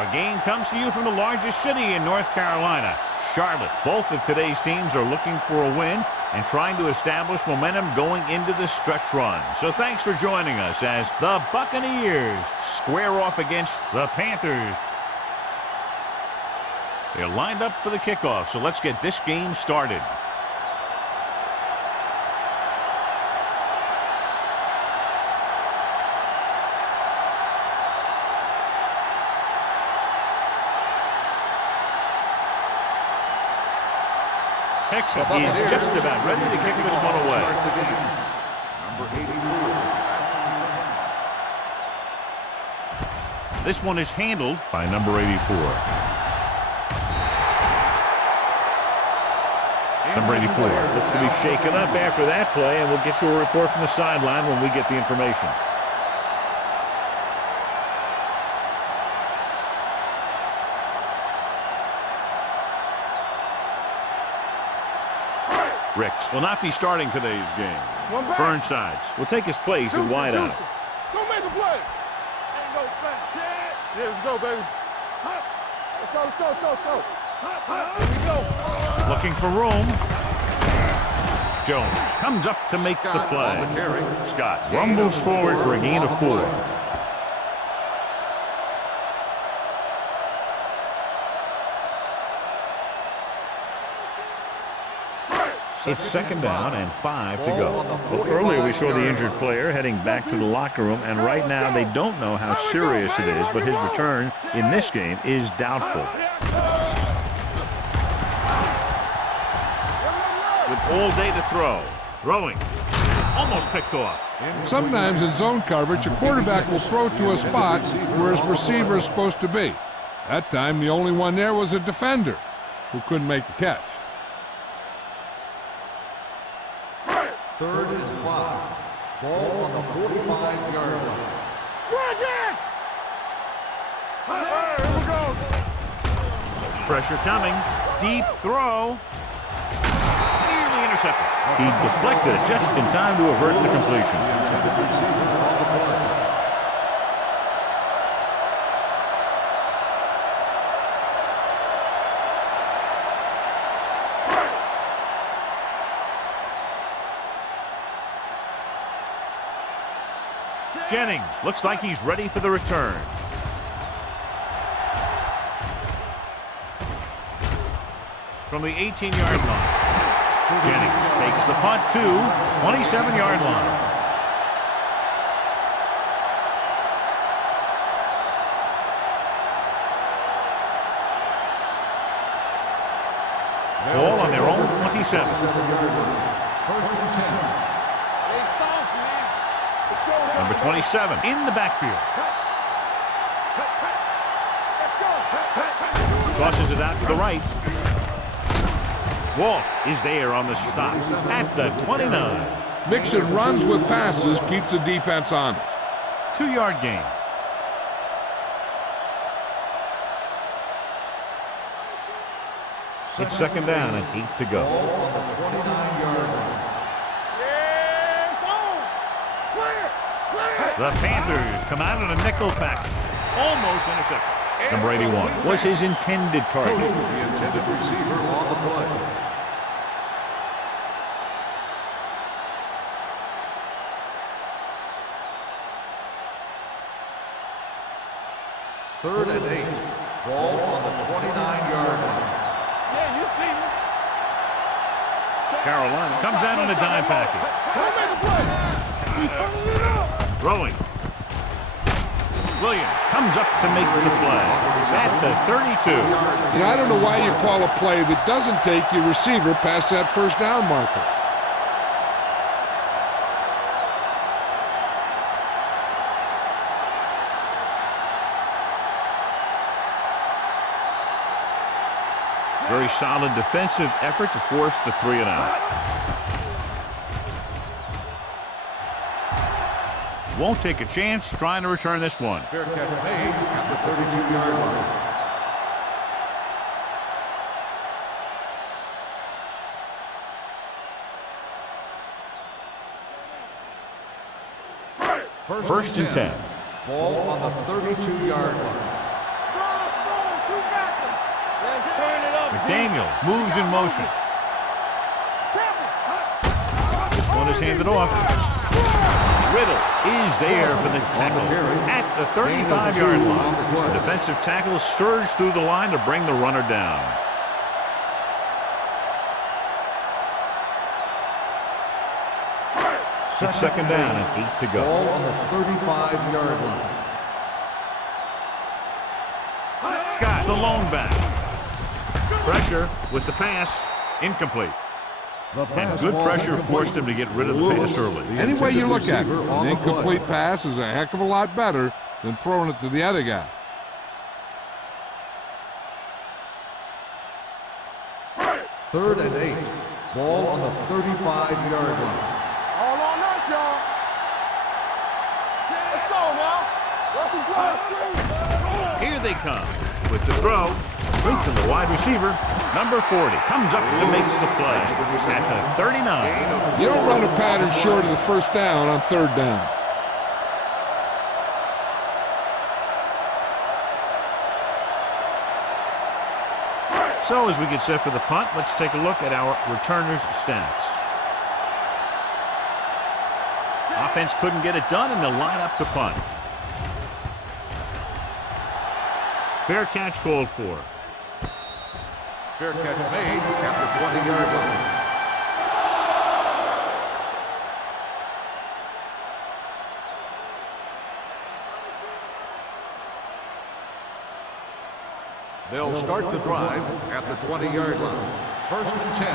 Our game comes to you from the largest city in North Carolina, Charlotte. Both of today's teams are looking for a win and trying to establish momentum going into the stretch run. So thanks for joining us as the Buccaneers square off against the Panthers. They're lined up for the kickoff, so let's get this game started. Is just about ready to kick this one away. Number 84. This one is handled by number 84. Number 84 looks to be shaken up after that play, and we'll get you a report from the sideline when we get the information. Ricks will not be starting today's game. Burnsides will take his place at wideout. Go make a play. Ain't no play. Yeah, let's go, baby. Let's go. Here we go. Looking for room. Jones comes up to make the play. Scott rumbles forward for a gain of 4. It's second down and 5 to go. Well, earlier we saw the injured player heading back to the locker room, and right now they don't know how serious it is, but his return in this game is doubtful. With all day to throw. Throwing. Almost picked off. Sometimes in zone coverage, a quarterback will throw to a spot where his receiver is supposed to be. That time, the only one there was a defender who couldn't make the catch. 3rd and 5. Ball on the 45-yard line. Here we go. Pressure coming. Deep throw. Nearly intercepted. He deflected it just in time to avert the completion. Jennings looks like he's ready for the return. From the 18-yard line, Jennings takes the punt to 27-yard line. Ball on their own 27. 1st and 10. Number 27 in the backfield. Tosses it out to the right. Walsh is there on the stop at the 29. Mixing runs with passes keeps the defense honest. 2-yard gain. It's second down and 8 to go. On the 29-yard line. The Panthers come out in a nickel package. Almost intercepted. Number 81 was his intended target. The intended receiver on the play. Third and 8. Ball on the 29-yard line. Yeah, you see me. Carolina comes out in a dime package. Go make a play. He's turning it up. Throwing. Williams comes up to make the play at the 32. Yeah, I don't know why you call a play that doesn't take your receiver past that first down marker. Very solid defensive effort to force the 3 and out. Won't take a chance trying to return this one. Fair catch made at the 32-yard line. First and 10. Ball on the 32-yard line. Daniel moves in motion. This one is handed off. Riddle is there for the tackle at the 35-yard line. The defensive tackle surged through the line to bring the runner down. It's second down and 8 to go. Ball on the 35-yard line. Scott, the lone back. Pressure with the pass. Incomplete. And good pressure forced him to get rid of the pass early. Any way you look at it, an incomplete pass is a heck of a lot better than throwing it to the other guy. Third and 8. Ball on the 35-yard line. All on us, y'all. Let's go now. Here they come with the throw. Straight to the wide receiver. Number 40 comes up to make the play at the 39. You don't run a pattern short of the first down on third down. So as we get set for the punt, let's take a look at our returners' stats. Offense couldn't get it done, and they'll line up to punt. Fair catch called for. Fair catch made at the 20-yard line. They'll start the drive at the 20-yard line. First and 10.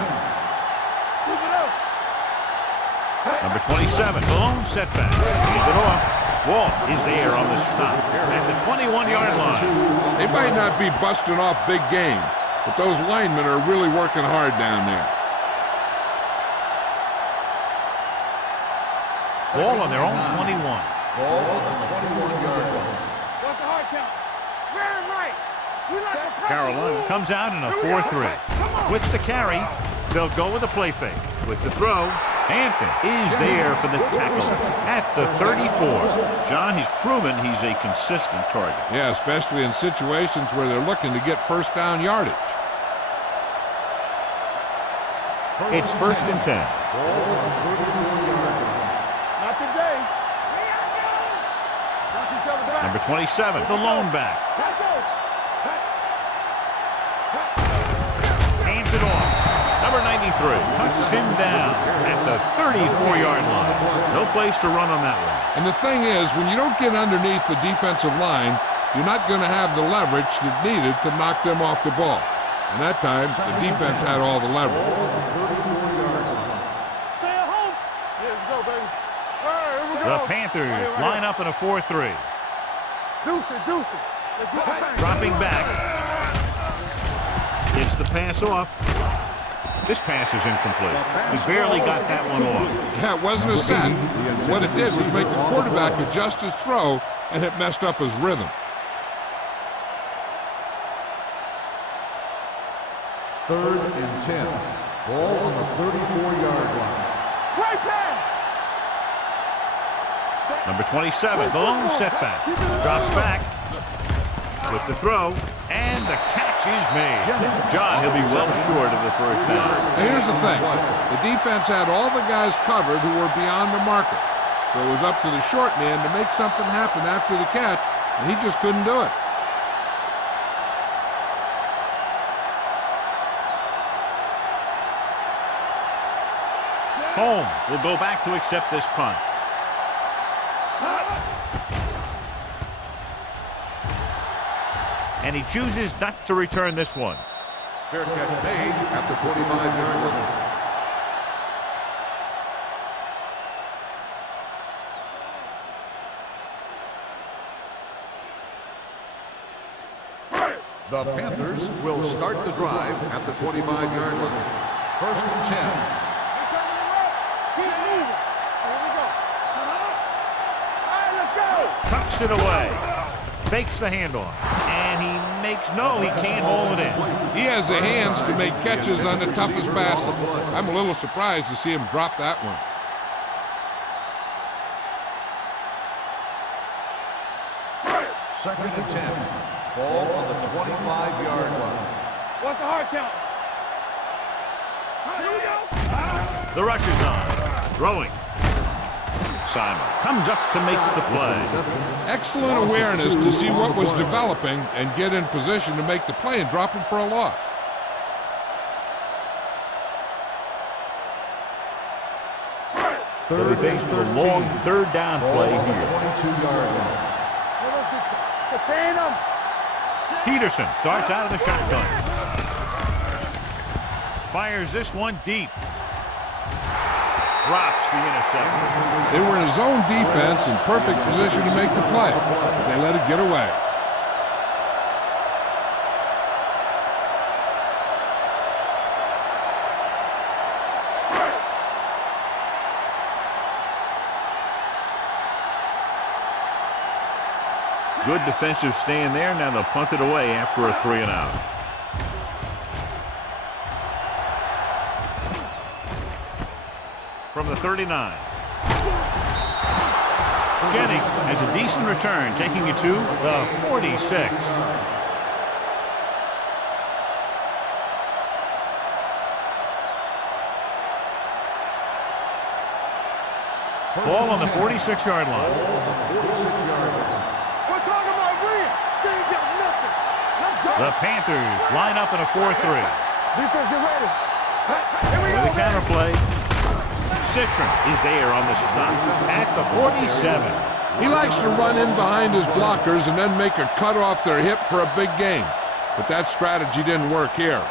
Number 27, the lone setback. Handed off. Walt is there on the stop at the 21-yard line. They might not be busting off big game, but those linemen are really working hard down there. Ball on their own 21. Ball on the 21-yard line. What's the hard count? Very right. We like the Carolina comes out in a 4-3. With the carry, they'll go with a play fake. With the throw, Hampton is there for the tackle at the 34. John, he's proven he's a consistent target. Yeah, especially in situations where they're looking to get first down yardage. It's first and 10. Ball on the 34-yard line. Not today. Number 27, the lone back. Hands it off. Number 93 cuts him down at the 34-yard line. No place to run on that one. And the thing is, when you don't get underneath the defensive line, you're not going to have the leverage that needed to knock them off the ball. And that time, the defense had all the leverage. Stay at home. Here we go, baby. All right, here we go. The Panthers line up in a 4-3. Deuce it, deuce it. Let's go. Dropping back. Gets the pass off. This pass is incomplete. He barely got that one off. Yeah, it wasn't a set. What it did was make the quarterback adjust his throw, and it messed up his rhythm. Third and 10. Ball on the 34-yard line. Great pass. Number 27, the lone setback. Drops back with the throw, and the catch is made. John, he'll be well short of the first down. Now, here's the thing. The defense had all the guys covered who were beyond the marker. So it was up to the short man to make something happen after the catch, and he just couldn't do it. Holmes will go back to accept this punt. And he chooses not to return this one. Fair catch made at the 25-yard line. The Panthers will start the drive at the 25-yard line. First and 10. Keep moving. Here we go. All right, let's go. Tucks it away. Fakes the handoff. And he makes no, he can't hold it in. He has the hands to make catches on the toughest passes. I'm a little surprised to see him drop that one. Second and 10. Ball on the 25-yard line. What's the hard count? The rush is on. Throwing. Simon comes up to make the play. Excellent awareness to see what was developing and get in position to make the play and drop it for a loss. They'll be faced with a long third down play here. 22-yard line. Peterson starts out of the shotgun. Fires this one deep. Drops the interception. They were in zone defense in perfect position to make the play. They let it get away. Good defensive stand there. Now they'll punt it away after a 3-and-out. From the 39. Jennings has a decent return, taking it to the 46. Ball on the 46-yard line. The Panthers line up in a 4-3. Defense, get ready. With a counterplay. Citron is there on the stop at the 47. He likes to run in behind his blockers and then make a cut off their hip for a big gain. But that strategy didn't work here.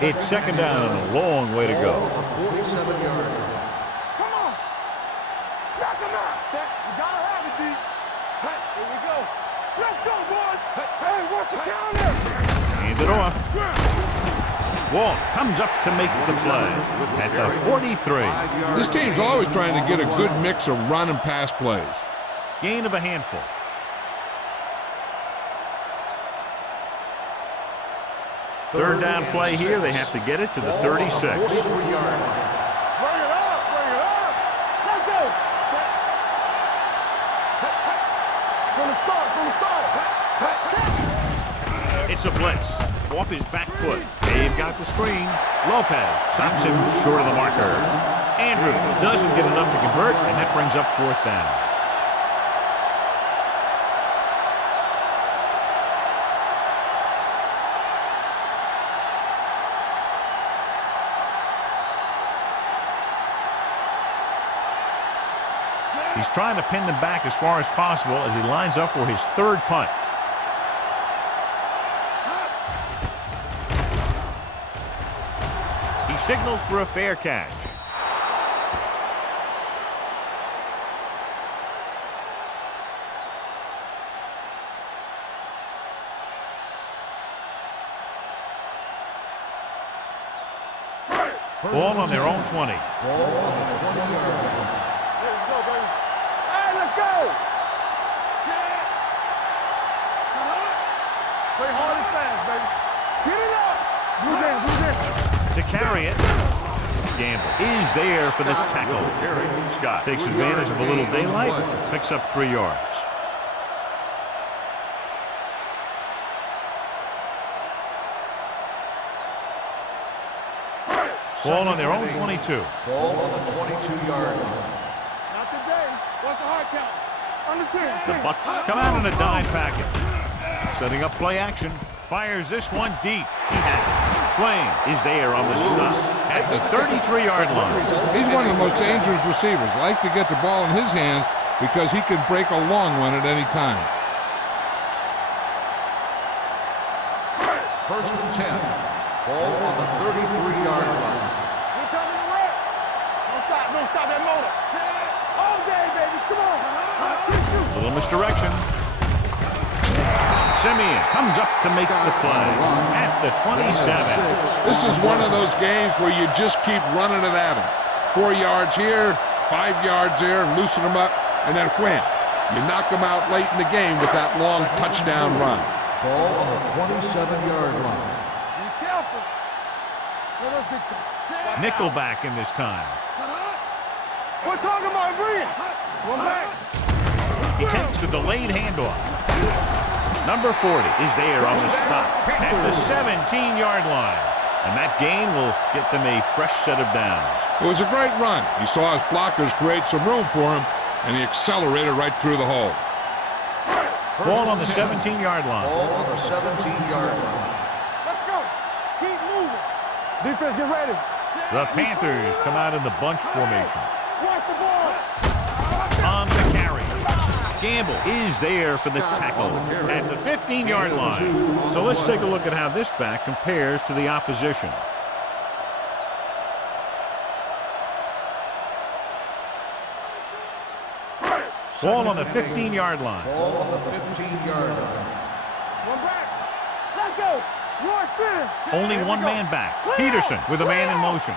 It's second down and a long way to go. 47-yard. Come on. Knock him out. Set. You gotta have it, D. Here we go. Let's go, boys. Hey, what's the counter? Hand it off. Walsh comes up to make the play at the 43. This team's always trying to get a good mix of run and pass plays. Gain of a handful. Third down play here. They have to get it to the 36. 43-yard line. Bring it up. Bring it up. Let's go. From the start. From the start. It's a blitz. Off his back foot. They've got the screen. Lopez stops him short of the marker. Andrews doesn't get enough to convert, and that brings up fourth down. He's trying to pin them back as far as possible as he lines up for his third punt. He signals for a fair catch. Ball on their own 20. Ball on the 20-yard line. Let's go, baby. Hey, let's go. Play hard and fast, baby. Get it up. Who's in? Who's in? To carry it. Gamble is there for the tackle. Scott takes advantage of a little daylight, picks up 3 yards. Ball on their own 22. Ball on the 22-yard line. Not today. What's the hard count? Under 10. The Bucks come out in a dime packet. Setting up play action. Fires this one deep. He has it. Swain is there on the stop at the 33-yard line. He's one of the most dangerous receivers. Like to get the ball in his hands because he can break a long one at any time. First and 10. Ball on the 33-yard line. We're coming to work. Don't stop that motor. All day, baby. Come on. Little misdirection. Simeon comes up to make the play at the 27. This is one of those games where you just keep running it at him. 4 yards here, 5 yards there, loosen them up, and then wham. You knock them out late in the game with that long touchdown run. Ball on the 27-yard line. Be careful. Let us get you. Nickelback in this time. We're talking about Brian. One back. He takes the delayed handoff. Number 40 is there on the stop at the 17-yard line. And that gain will get them a fresh set of downs. It was a great run. He saw his blockers create some room for him, and he accelerated right through the hole. Ball on the 17-yard line. Ball on the 17-yard line. Let's go. Keep moving. Defense, get ready. The Panthers come out in the bunch formation. Watch the ball. On the carry. Gamble is there for the tackle at the 15-yard line. So let's take a look at how this back compares to the opposition. Ball on the 15-yard line. Ball on the 15-yard line. One back. Let's go. One center. Only one man back. Peterson with a man in motion.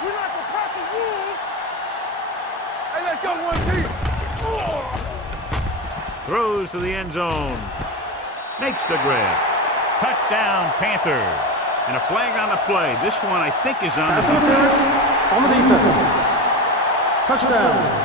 We like the Packers rules. Hey, let's go one deep. Throws to the end zone. Makes the grab. Touchdown, Panthers. And a flag on the play. This one, I think, is on the Pass interference on the defense. Touchdown.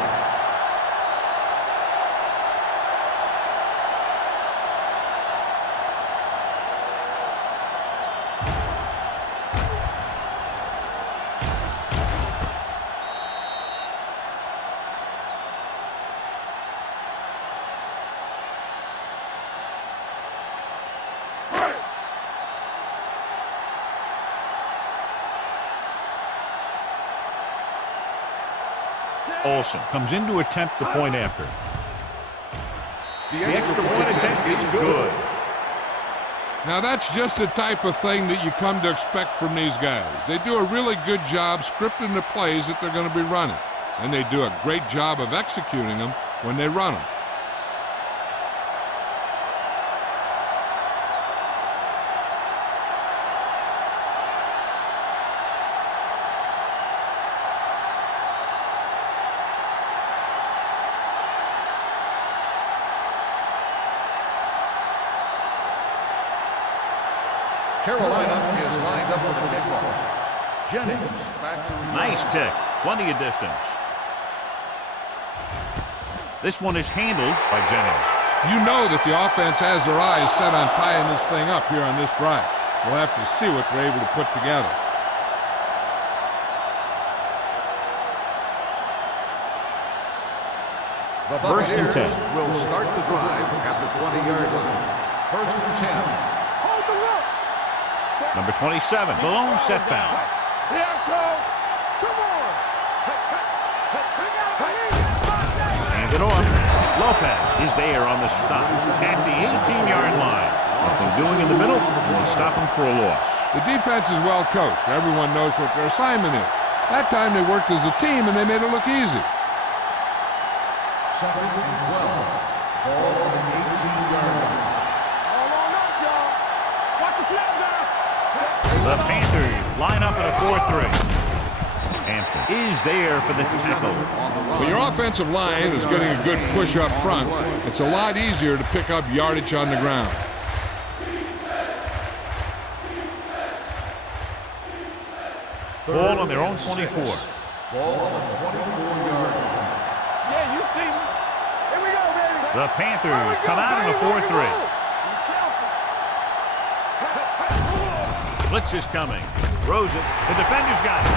Olsen comes in to attempt the point after. The extra point attempt is good. Now, that's just the type of thing that you come to expect from these guys. They do a really good job scripting the plays that they're going to be running, and they do a great job of executing them when they run them. Carolina is lined up for the kickoff. Jennings back to return. Nice kick. Plenty of distance. This one is handled by Jennings. You know that the offense has their eyes set on tying this thing up here on this drive. We'll have to see what they're able to put together. The First and 10. will start the drive at the 20-yard line. First and 10. Hold the look. Number 27, the lone setback. Here I go. Come on. Hand it off. Lopez is there on the stop at the 18-yard line. Nothing doing in the middle. We'll stop him for a loss. The defense is well coached. Everyone knows what their assignment is. That time they worked as a team and they made it look easy. Second and 12. Ball on the 18-yard line. All on us, y'all. Watch the snap down. The Panthers line up in a 4-3. Hampton is there for the tackle. When your offensive line is getting a good push up front, it's a lot easier to pick up yardage on the ground. Ball on their own 24. Ball on the 24-yard line. Yeah, you see me. Here we go, baby. The Panthers come out in a 4-3. Blitz is coming. Throws it. The defender's got it.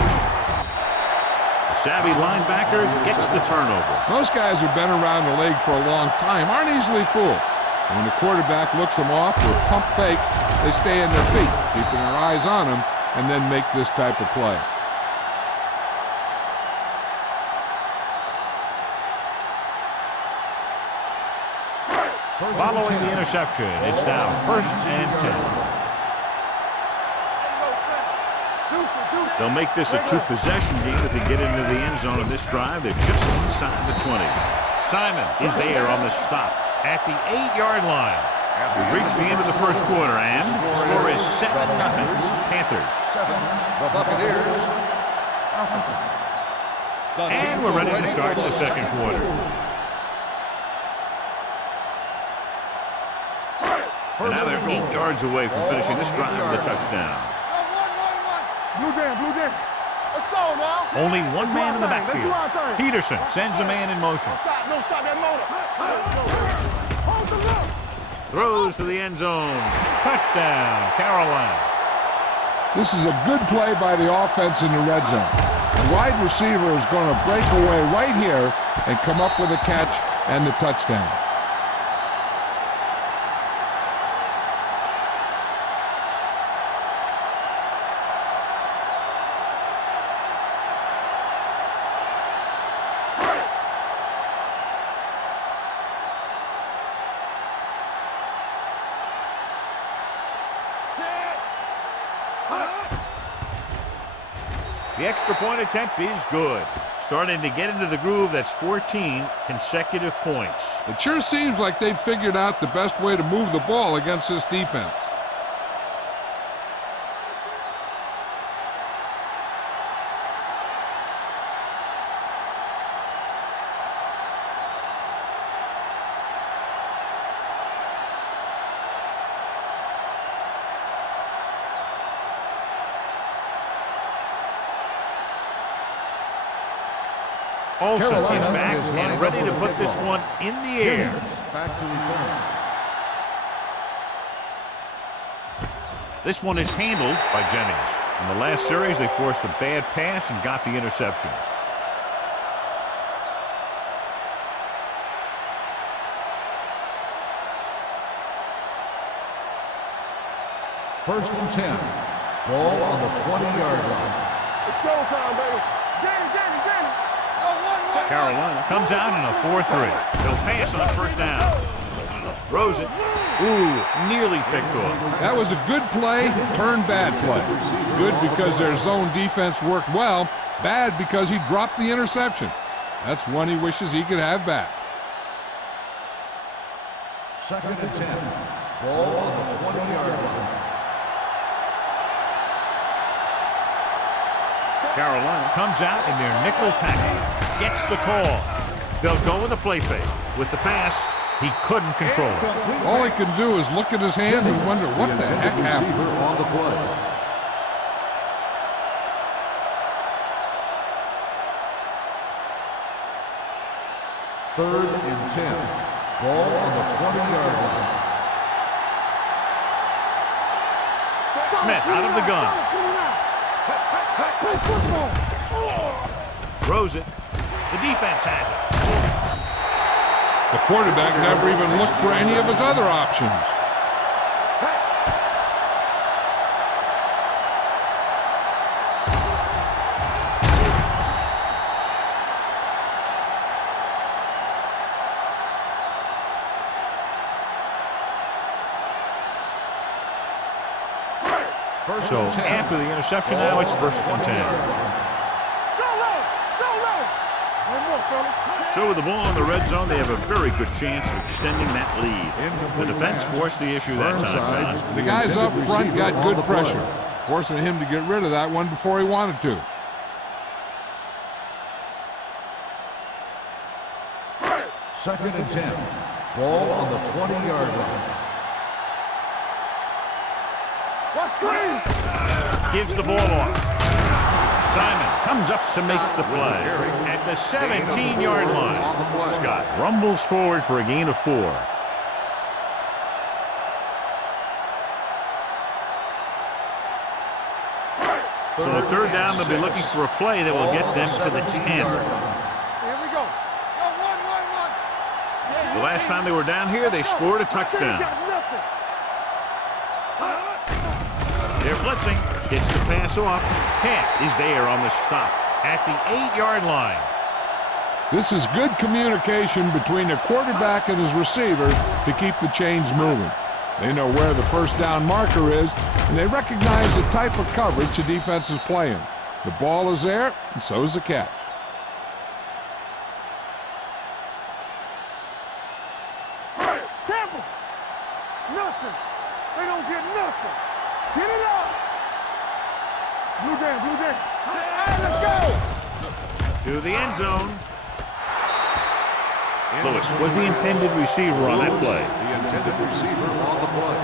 The savvy linebacker gets the turnover. Most guys who've been around the league for a long time aren't easily fooled. When the quarterback looks them off with pump fakes, they stay in their feet, keeping their eyes on them, and then make this type of play. Following the interception, it's now first and 10. They'll make this a two-possession game if they get into the end zone of this drive. They're just inside the 20. Simon is there on the stop at the 8-yard line. We've reached the end of the first quarter, and the score is 7-0. Panthers. 7. The Buccaneers. And we're ready to start the second quarter. And now they're 8 yards away from finishing this drive with a touchdown. Blue jam, blue jam. Let's go now. Only one man in the backfield. Let's do our thing. Peterson sends a man in motion. Stop, no, stop that motor. Hold the look. Throws to the end zone. Touchdown, Carolina. This is a good play by the offense in the red zone. The wide receiver is going to break away right here and come up with a catch and the touchdown. The extra point attempt is good. Starting to get into the groove. That's 14 consecutive points. It sure seems like they've figured out the best way to move the ball against this defense. Olsen Carolina is back is and lined ready up to for put the this kickball. one in the air. Back to return. This one is handled by Jennings. In the last series, they forced a bad pass and got the interception. First and 10. Ball on the 20-yard line. It's showtime, baby. Danny. Carolina comes out in a 4-3. They'll pass on first down. Throws it. Ooh, nearly picked off. That was a good play, turned bad play. Good because their zone defense worked well. Bad because he dropped the interception. That's one he wishes he could have back. Second and 10. Ball on the 20-yard line. Carolina comes out in their nickel package. Gets the call. They'll go with a play fake. With the pass, he couldn't control it. All he can do is look at his hands and wonder what the heck happened. On the play. Third and 10. Ball on the 20-yard line. Smith out of the gun. Throws it. The defense has it. The quarterback never even looked for any of his other options. So after the interception, now it's first and 10. So with the ball in the red zone, they have a very good chance of extending that lead. The defense forced the issue that time, John. The guys up front got good pressure, forcing him to get rid of that one before he wanted to. Second and 10. Ball on the 20-yard line. Gives the ball off. Simon comes up to make the play at the 17-yard line. Scott rumbles forward for a gain of 4. So the third down, they'll be looking for a play that will get them to the 10. Here we go. One. The last time they were down here, they scored a touchdown. They're blitzing. Gets the pass off. Cat is there on the stop at the 8-yard line. This is good communication between the quarterback and his receiver to keep the chains moving. They know where the first down marker is, and they recognize the type of coverage the defense is playing. The ball is there, and so is the catch. Tampa. Nothing. They don't get nothing. Get it up. Blue Jay. Hey, let's go. To the end zone. Lewis was the intended receiver on that play. The intended receiver on the play.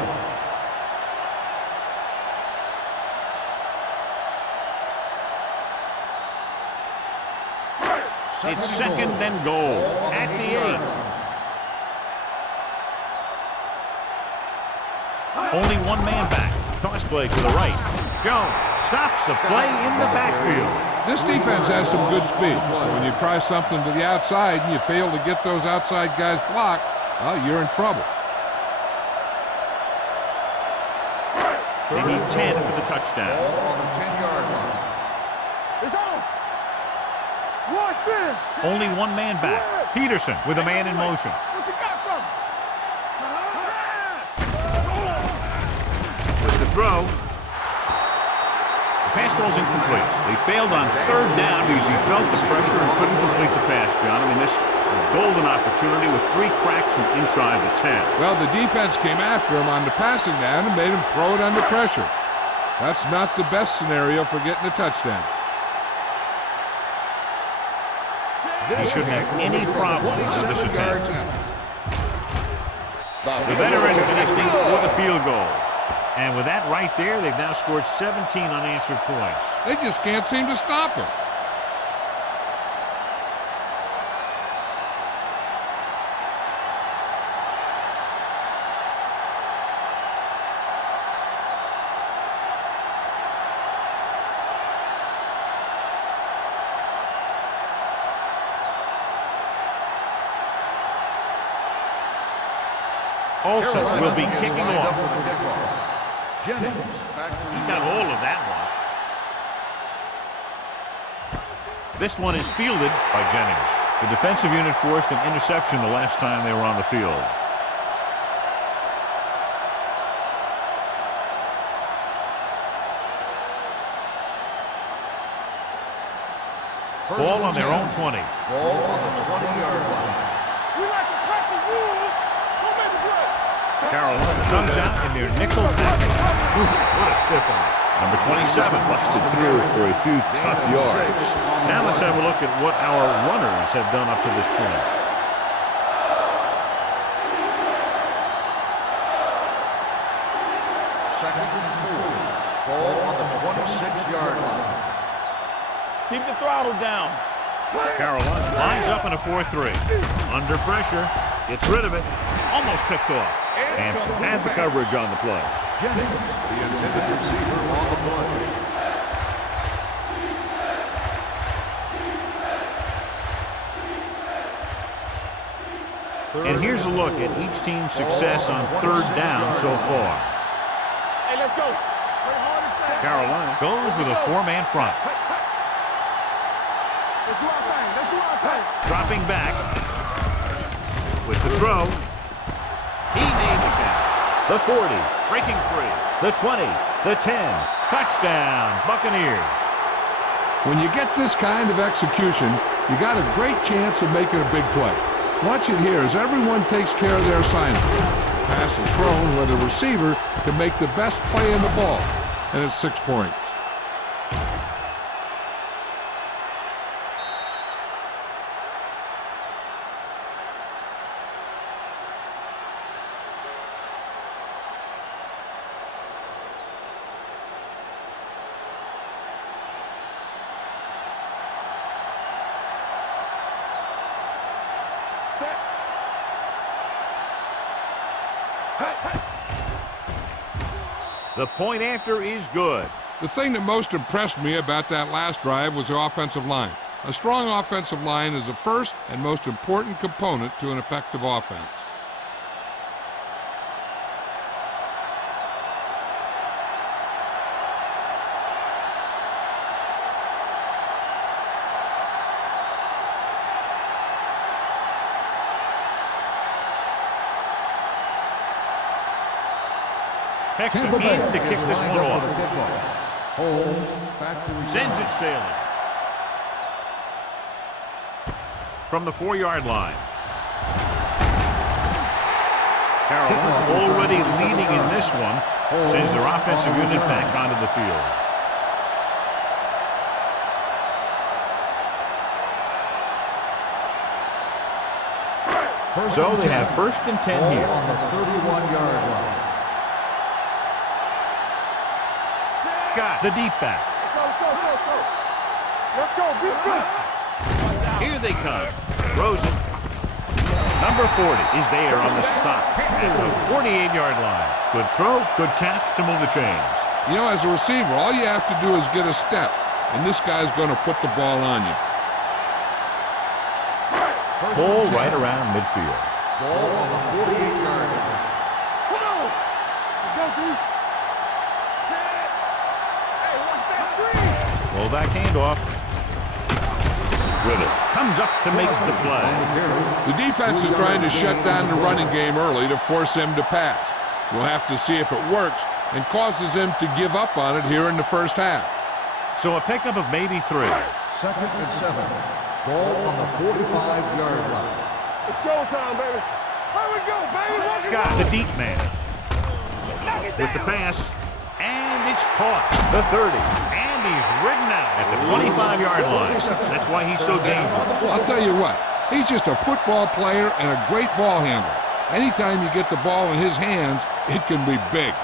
It's second and goal at the 8. Only one man back. Toss play to the right. Jones stops the play in the backfield. This defense has some good speed. When you try something to the outside and you fail to get those outside guys blocked, well, you're in trouble. They need 10 for the touchdown. Ball on the 10-yard line. It's on. Watch it. Only one man back. Peterson with a man in motion. What you got from? With the throw. The pass ball's incomplete. They failed on third down because he felt the pressure and couldn't complete the pass, John. I mean, this golden opportunity with 3 cracks from inside the 10. Well, the defense came after him on the passing down and made him throw it under pressure. That's not the best scenario for getting a touchdown. He shouldn't have any problems with this attempt. The veteran connecting for the field goal. And with that right there, they've now scored 17 unanswered points. They just can't seem to stop him. Olsen will be kicking off. Jennings back to He got all of that one. This one is fielded by Jennings. The defensive unit forced an interception the last time they were on the field. Ball on their own 20. Ball on the 20-yard line. You like to crack the rules? Don't make a play. Carolina comes out in their nickel package. What a stiff one. Number 27 busted through for a few tough yards. Now let's have a look at what our runners have done up to this point. Second and 4. Ball on the 26-yard line. Keep the throttle down. Carolina lines up in a 4-3. Under pressure. Gets rid of it. Almost picked off. And had the coverage on the play. Jennings, the intended receiver on the play. And here's a look at each team's success on third down so far. Hey, let's go. Carolina goes with a 4-man front. Let's do our thing. Let's do our thing. Dropping back. With the throw. He named the count. The 40. Breaking free. The 20. The 10. Touchdown, Buccaneers. When you get this kind of execution, you got a great chance of making a big play. Watch it here as everyone takes care of their assignment. Pass is thrown where the receiver can make the best play in the ball, and it's 6 points. The point after is good. The thing that most impressed me about that last drive was the offensive line. A strong offensive line is the first and most important component to an effective offense. Hexham in to kick this one off. Holmes back to Sends it sailing. From the 4-yard line. Carolina already leading in this one. Sends their offensive unit back onto the field. So they have 1st and 10 here. on the 31-yard line. Scott, the deep back. Let's go. Let's go. Let's go. Be good. Here they come. Rosen. Number 40 is there on the stop at the 48-yard line. Good throw, good catch to move the chains. You know, as a receiver, all you have to do is get a step, and this guy's going to put the ball on you. Ball right around midfield. Ball on the 48-yard line. Come on. Let's go, dude. Set. Hey, watch that screen. Pull back handoff. Riddle comes up to make the play. The defense is trying to shut down the running game early to force him to pass. We'll have to see if it works and causes him to give up on it here in the first half. So a pickup of maybe 3. 2nd and 7. Ball on the 45-yard line. It's showtime, baby. Here we go, baby. Walk it Scott, out. the deep man. With the pass. And it's caught. The 30. And he's ridden out at the 25-yard line. That's why he's so dangerous. I'll tell you what, he's just a football player and a great ball handler. Anytime you get the ball in his hands, it can be big.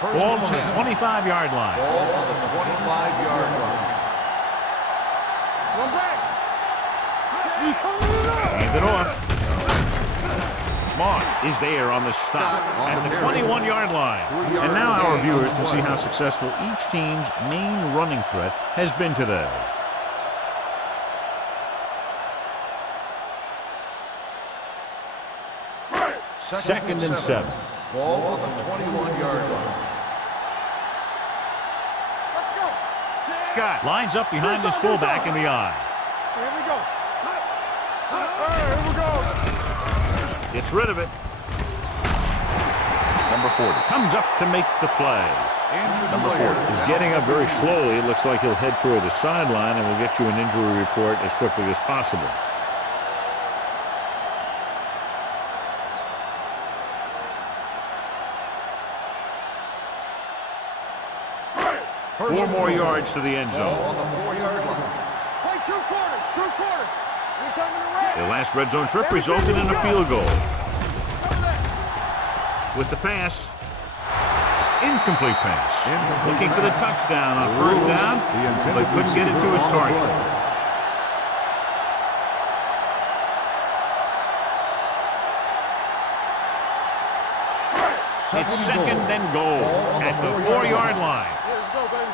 Ball on the 25-yard line. Ball on the 25-yard line. Run back. You coming it up. Hand it off. Moss is there on the stop at the 21-yard line. And now our viewers can see how successful each team's main running threat has been today. Second and 7. Ball on the 21-yard line. Let's go. Set. Scott lines up behind his fullback in the eye. Here we go. Here we go. Gets rid of it. Number 40 comes up to make the play. Number 40 is getting up very slowly. It looks like he'll head toward the sideline, and we'll get you an injury report as quickly as possible. Four more yards to the end Ball zone. on the 4-yard line. Play 2 quarters. 2 quarters. We're coming to red. Their last red zone trip resulted in a field goal. With the pass. Incomplete pass. Looking for the touchdown on first down, but couldn't get it to his target. It's second and goal at the 4-yard line. Let's go, baby.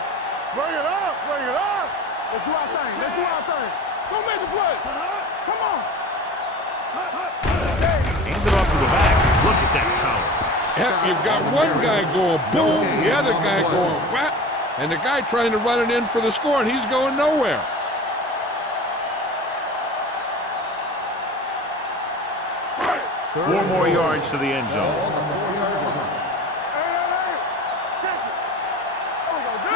Bring it up. Bring it up. Let's do our thing. Let's do our thing. Go make the play. Come on. Hand it off to the back. Look at that power. Heck, you've got one guy going boom, the other guy going whap, and the guy trying to run it in for the score, and he's going nowhere. Four more yards to the end zone. Hey, check it. There we go, D.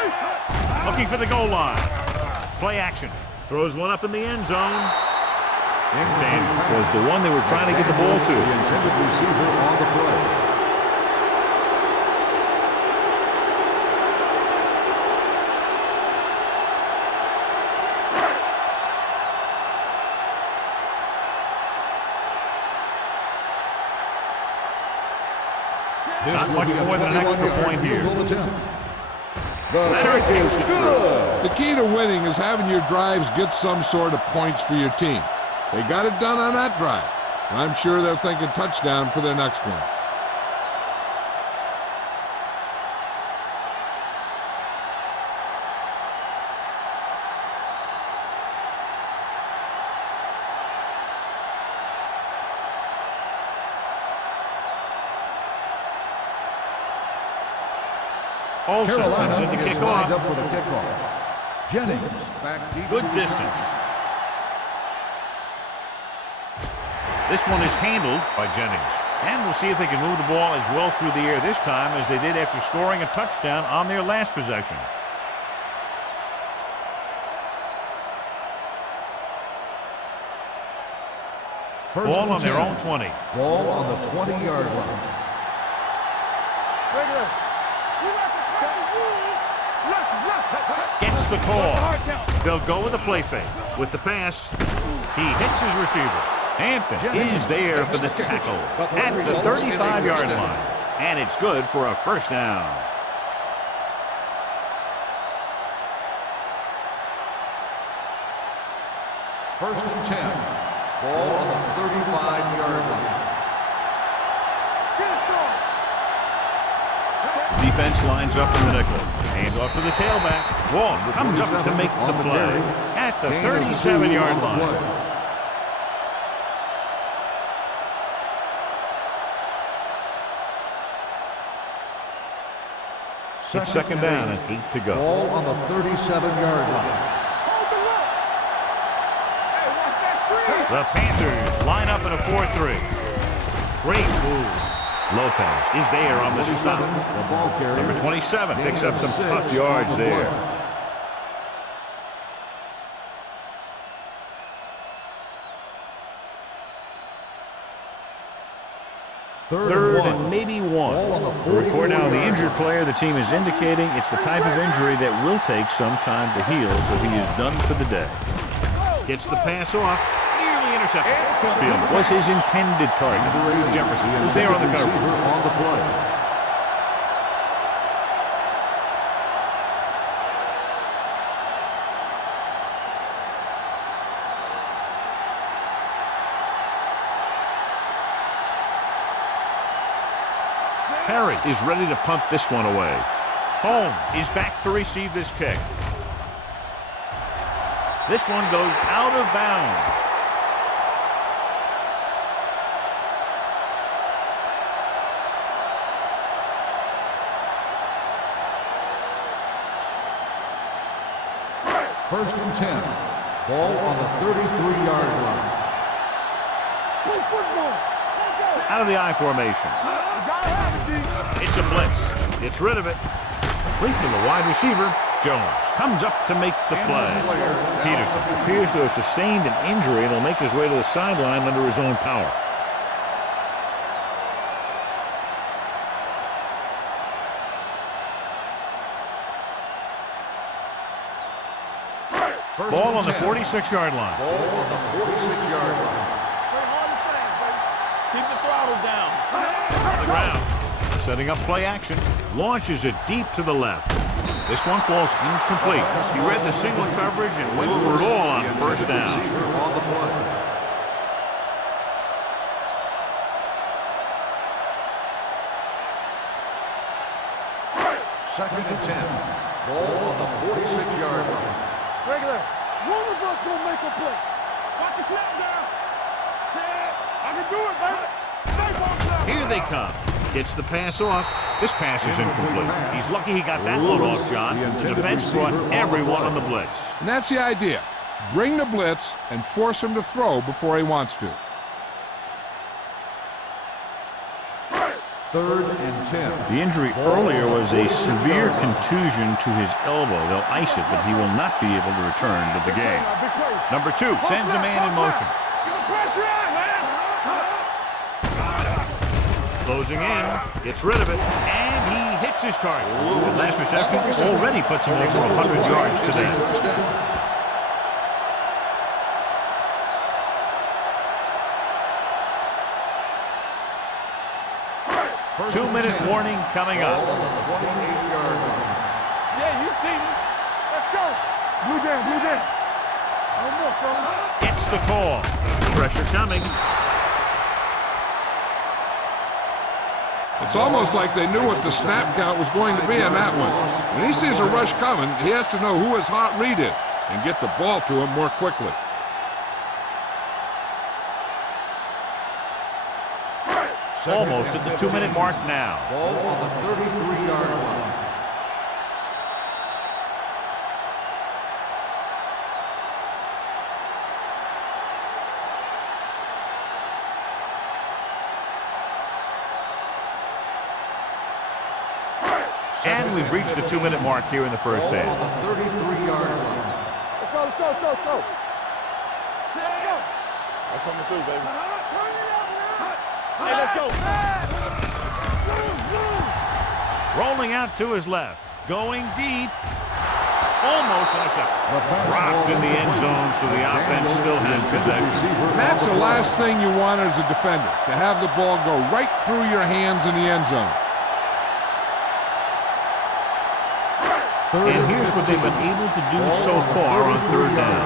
Looking for the goal line. Play action. Throws one up in the end zone. Dan was the one they were trying to get the ball to. The intended receiver on the play. Not much more than an extra point here. Leonard takes it through. The key to winning is having your drives get some sort of points for your team. They got it done on that drive. And I'm sure they're thinking touchdown for their next one. Olsen comes in to kick off. Up for the kickoff. Jennings back deep. Good distance. This one is handled by Jennings. And we'll see if they can move the ball as well through the air this time as they did after scoring a touchdown on their last possession. Ball on their own 20. Ball on the 20-yard line. Regular. You like to Gets the call. They'll go with a play fake. With the pass, he hits his receiver. Hampton is there for the tackle at the 35-yard line. And it's good for a first down. First and 10. Ball on the 35-yard line. Defense lines up in the nickel. Hands off to the tailback. Walsh comes up to make the play at the 37-yard line. It's second down and 8 to go. Ball on the 37-yard line. The Panthers line up in a 4-3. Great move. Lopez is there on the stop. The ball carrier. Number 27 picks up some tough yards there. Third and maybe one. The report now on the injured player, the team is indicating it's the type of injury that will take some time to heal, so he is done for the day. Gets the pass off. Nearly intercepted. Spielman was his intended target. Jefferson was there on the cover. On the play. Perry is ready to punt this one away. Holmes is back to receive this kick. This one goes out of bounds. First and 10. Ball on the 33-yard line. Play football. Out of the I formation. It's a blitz. Gets rid of it. Complete to the wide receiver. Jones comes up to make the play. Peterson appears to have sustained an injury and will make his way to the sideline under his own power. Ball on the 46-yard line. Ball on the 46-yard line. Keep the throttle down. On the ground. Setting up play action. Launches it deep to the left. This one falls incomplete. He read the single coverage and went for it all on first down. On the play. Second and 10. Ball on the 46-yard line. Regular. One of us gonna make a play. Watch the snap down. I can do it, baby. Here they come. Gets the pass off. This pass is incomplete. He's lucky he got that one off, John. The defense brought everyone on the blitz. And that's the idea. Bring the blitz and force him to throw before he wants to. Third and 10. The injury earlier was a severe contusion to his elbow. They'll ice it, but he will not be able to return to the game. Number 2 sends a man in motion. Closing in, gets rid of it, and he hits his target. The last reception already puts him over 100 yards today. 2-minute warning coming up. On the 28-yard line. Yeah, you see me. Let's go. Blue down. No more, fella. Gets the call. Pressure coming. It's almost like they knew what the snap count was going to be on that one. When he sees a rush coming, he has to know who his hot read is and get the ball to him more quickly. Almost at the 2-minute mark now. Ball on the 33-yard line. And we've reached the 2-minute mark here in the first Ball half. on the 33-yard line. Let's go. I'm coming through, baby. Hey, let's go. Rolling out to his left. Going deep. Almost intercepted. Dropped in the end zone, so the offense still has possession. That's the last thing you want as a defender, to have the ball go right through your hands in the end zone. And here's what they've been able to do so far on third down.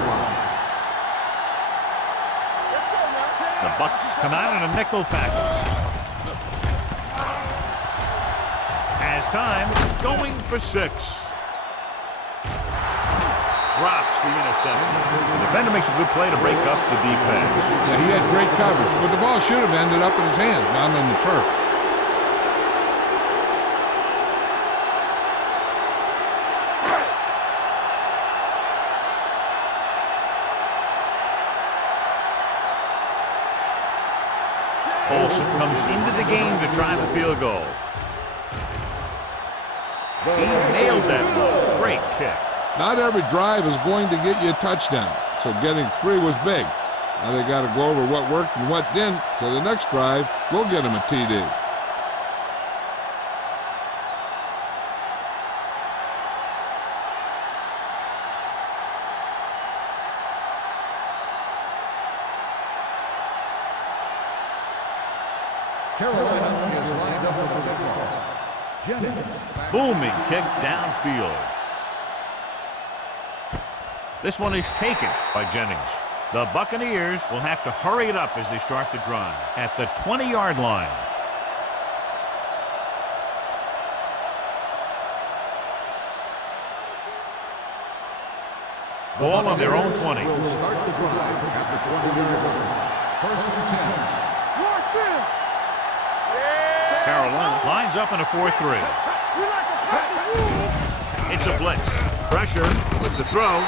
The Bucks come out in a nickel package. Has time, going for 6. Drops the interception. The defender makes a good play to break up the deep pass. Yeah, he had great coverage, but the ball should have ended up in his hands, not on the turf. Olsen comes into the game to try the field goal. He nailed that one. Great kick. Not every drive is going to get you a touchdown, so getting 3 was big. Now they got to go over what worked and what didn't, so the next drive will get him a TD. Carolina is lined up for the kickoff. Jennings. Booming kick downfield. This one is taken by Jennings. The Buccaneers will have to hurry it up as they start the drive at the 20-yard line. Ball on their own 20. Will start the drive at the 20-yard line. 1st and 10. Carolina lines up in a 4-3. It's a blitz. Pressure with the throw.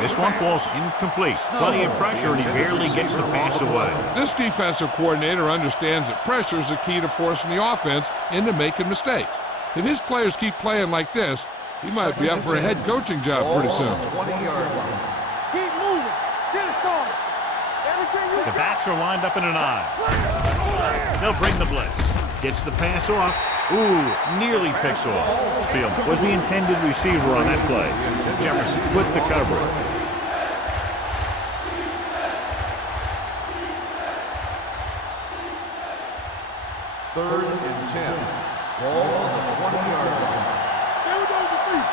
This one falls incomplete. Plenty of pressure, and he barely gets the pass away. This defensive coordinator understands that pressure is the key to forcing the offense into making mistakes. If his players keep playing like this, he might be up for a head coaching job pretty soon. 20-yard line. Keep moving. Get it started. Everything you The backs are lined up in an I. They'll bring the blitz. Gets the pass off. Ooh, nearly picks off. Spielman was the intended receiver on that play. Jefferson with the coverage. Third and 10. Ball on the 20-yard line. Stay with those feet.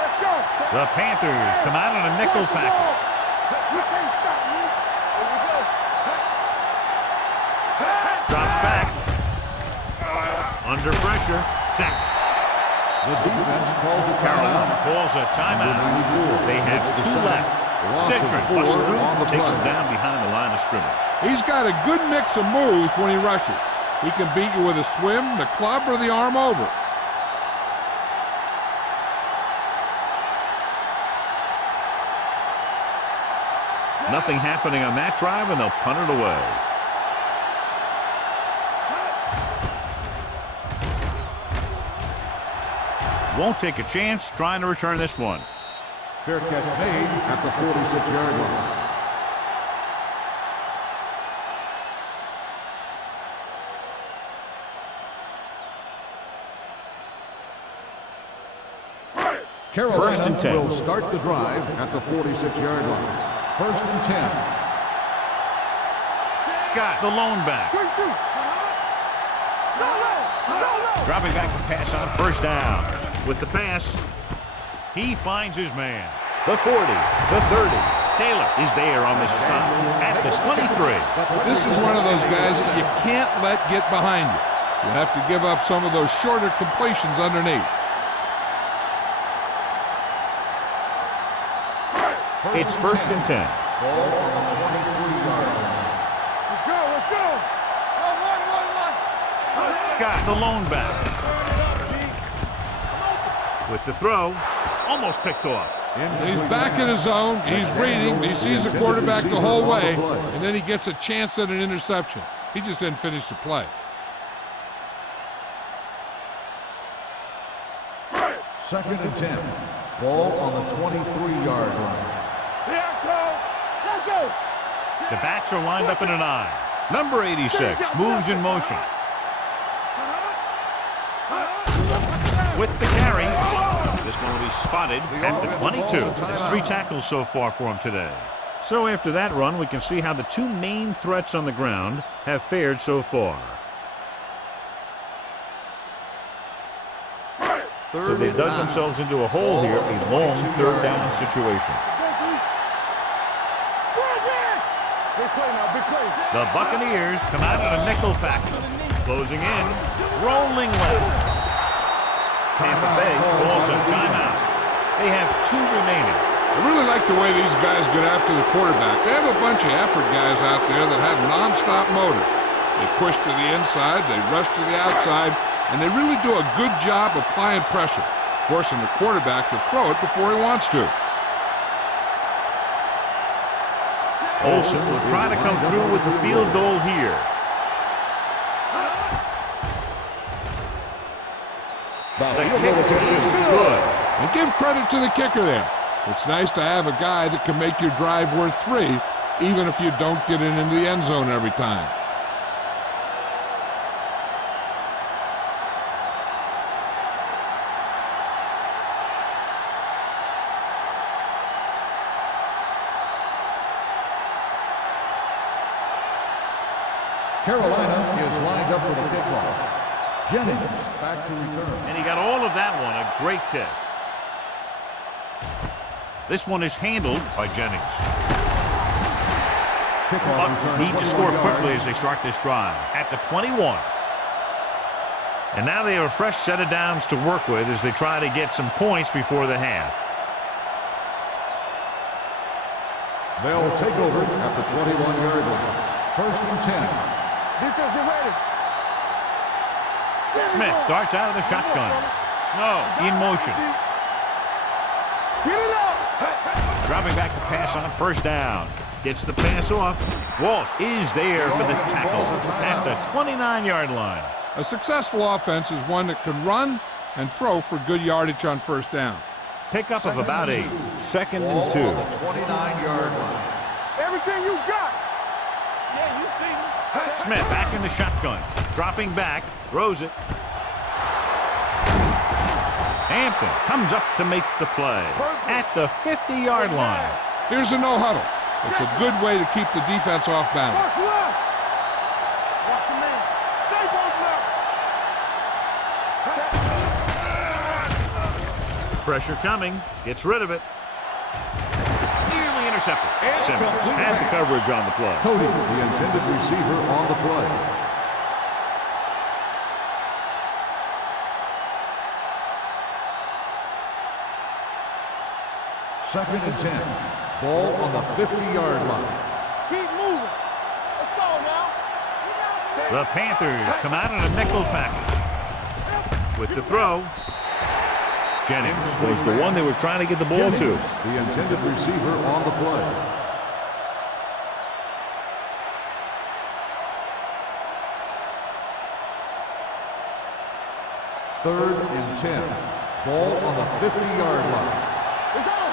Let's go. The Panthers come out in a nickel package. You can't stop me. Here we go. Drops back. Under pressure. Sack. The defense calls a Carolina timeout. calls a timeout. They have 2 left. Citron busts through, takes him down behind the line of scrimmage. He's got a good mix of moves when he rushes. He can beat you with a swim, the club, or the arm over. Nothing happening on that drive, and they'll punt it away. Won't take a chance trying to return this one. Fair catch made at the 46-yard line. Carolina 1st and 10. will start the drive at the 46-yard line. 1st and 10. Scott, the lone back. Good shoot. Go low. Go low. Dropping back to pass on 1st down. With the pass, he finds his man. The 40, the 30. Taylor is there on the stop at the 23. This is one of those guys that you can't let get behind you. You have to give up some of those shorter completions underneath. It's 1st and 10. Ball on the 23-yard line. Let's go. Let's go. One. Scott, the lone back. With the throw, almost picked off. He's back in his zone. He's reading. He sees the quarterback the whole way, and then he gets a chance at an interception. He just didn't finish the play. 2nd and 10. Ball on the 23-yard line. Here I come. Let's go. The backs are lined up in an I. Number 86 moves in motion. With the carry. This one will be spotted at the 22. There's 3 tackles so far for him today. So after that run, we can see how the 2 main threats on the ground have fared so far. So they've dug themselves into a hole here, a long 3rd down situation. The Buccaneers come out in a nickel package. Closing in, rolling left. Tampa Bay calls a timeout. They have 2 remaining. I really like the way these guys get after the quarterback. They have a bunch of effort guys out there that have non-stop motor. They push to the inside, they rush to the outside, and they really do a good job applying pressure, forcing the quarterback to throw it before he wants to. Olsen will try to come through with the field goal here. The kick is good. And give credit to the kicker there. It's nice to have a guy that can make your drive worth 3, even if you don't get it into the end zone every time. Carolina is lined up for the kickoff. Jennings back to return. And he got all of that one. A great kick. This one is handled by Jennings. Bucks need to score quickly as they start this drive at the 21. And now they have a fresh set of downs to work with as they try to get some points before the half. They'll take over at the 21-yard line. 1st and 10. Defense, get ready. Smith starts out of the shotgun. Snow in motion. Get it up. Dropping back to pass on 1st down. Gets the pass off. Walsh is there for the tackle at the 29-yard line. A successful offense is one that can run and throw for good yardage on 1st down. Pickup of about 8. 2nd and 2. On the 29-yard line. Everything you got. Yeah, you see me. Smith back in the shotgun. Dropping back. Throws it. Hampton comes up to make the play at the 50-yard line. Here's a no huddle. It's a good way to keep the defense off balance. Watch left. Watch your man. Stay both left. Pressure coming. Gets rid of it. Nearly intercepted. Simmons had the coverage on the play. Cody, the intended receiver, on the play. Second and 10. Ball on the 50-yard line. Keep moving. Let's go now. The Panthers come out in a nickel package. With the throw, Jennings was the one they were trying to get the ball to. The intended receiver on the play. Third and 10. Ball on the 50-yard line. It's on.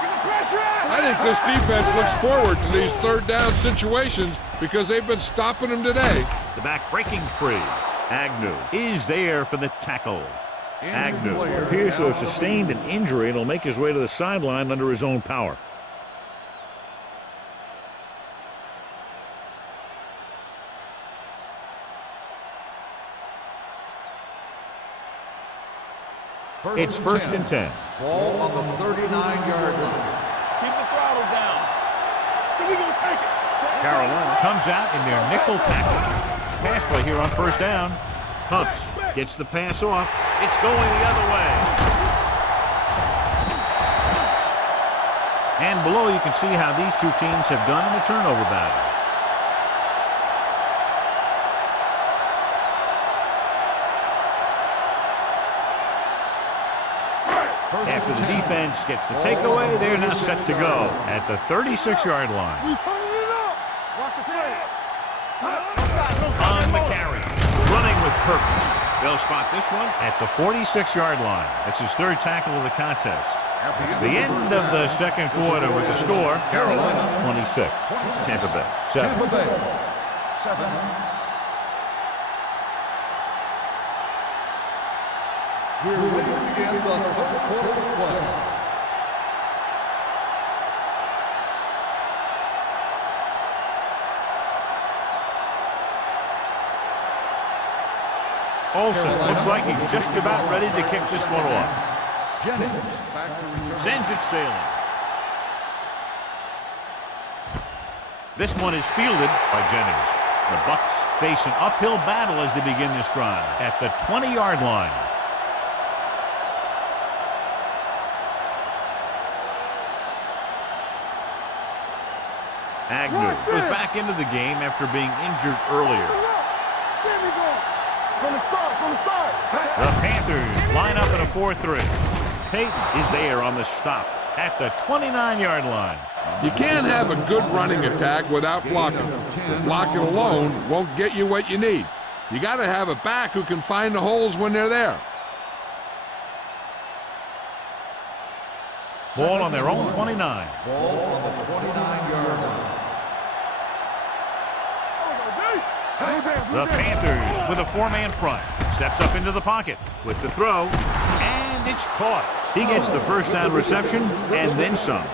Get the pressure out. I think this defense looks forward to these 3rd down situations because they've been stopping them today. The back breaking free. Agnew is there for the tackle. Agnew appears to have sustained an injury and will make his way to the sideline under his own power. It's 1st and 10. Ball on the 39-yard line. Keep the throttle down. So we're going to take it. Carolina comes out in their nickel package. Pass play here on 1st down. Pumps. Gets the pass off. It's going the other way. And below you can see how these two teams have done in the turnover battle. After the defense gets the takeaway, they're now set to go at the 36-yard line. We turning it up. Watch the play. On the carry. Running with purpose. They'll spot this one at the 46-yard line. That's his 3rd tackle of the contest. It's the end of the 2nd quarter with the score. Carolina 26. Tampa Bay 7. Tampa Bay 7. We're ready to begin the 3rd quarter of play. Olsen looks like he's just about ready to kick this one off. Jennings back to return. Sends it sailing. This one is fielded by Jennings. The Bucs face an uphill battle as they begin this drive at the 20-yard line. Agnew goes back into the game after being injured earlier. From the start. The Panthers line up in a 4-3. Peyton is there on the stop at the 29-yard line. You can't have a good running attack without blocking. Blocking alone won't get you what you need. You got to have a back who can find the holes when they're there. Ball on their own 29. Ball on the 29-yard line. The Panthers with a 4-man front. Steps up into the pocket with the throw, and it's caught. He gets the first down reception and then some.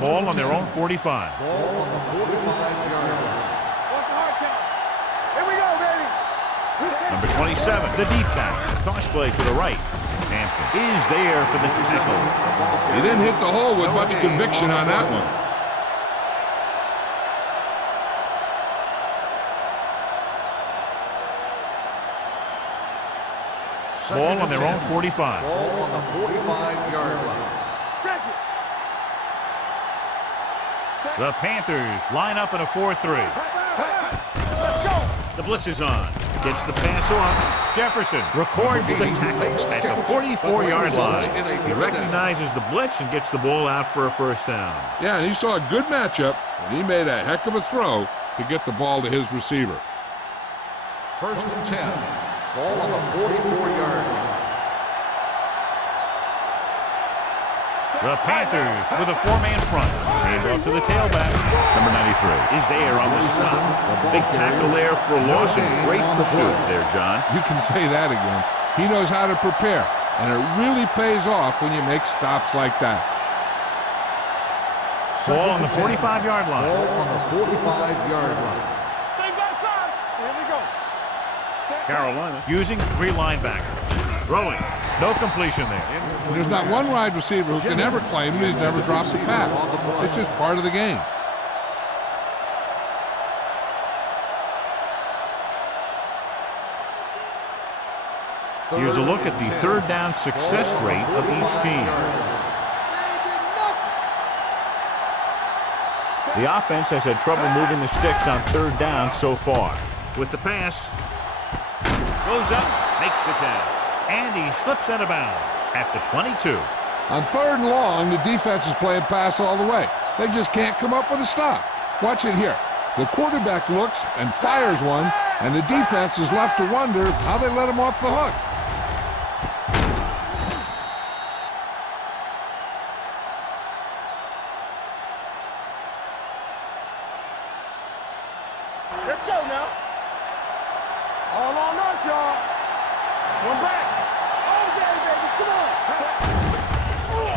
Ball on their own 45. Ball on the 45-yard line. What's the hard count? Here we go, baby. Number 27, the deep back. Toss play to the right. Hampton is there for the tackle. He didn't hit the hole with much conviction on that one. Ball on their own 45. Ball on the 45-yard line. Check it. The Panthers line up in a 4-3. Let's go. The blitz is on. Gets the pass off. Jefferson records the tackle at the 44-yard line. He recognizes the blitz and gets the ball out for a first down. Yeah, and he saw a good matchup, and he made a heck of a throw to get the ball to his receiver. 1st and 10. Ball on the 44-yard line. The Panthers with a 4-man front. Hand off to the tailback. Number 93 is there on the stop. Big tackle there for Lawson. Great pursuit there, John. You can say that again. He knows how to prepare, and it really pays off when you make stops like that. Ball on the 45-yard line. Ball on the 45-yard line. Stay back side. Here we go. Carolina using 3 linebackers. Throwing. No completion there. There's not one wide receiver who can ever claim that he's never dropped a pass. It's just part of the game. Here's a look at the third down success rate of each team. The offense has had trouble moving the sticks on third down so far. With the pass, goes up, makes the catch. And he slips out of bounds at the 22. On 3rd and long, the defense is playing pass all the way. They just can't come up with a stop. Watch it here. The quarterback looks and fires one, and the defense is left to wonder how they let him off the hook. Let's go now. All on us, y'all. One back.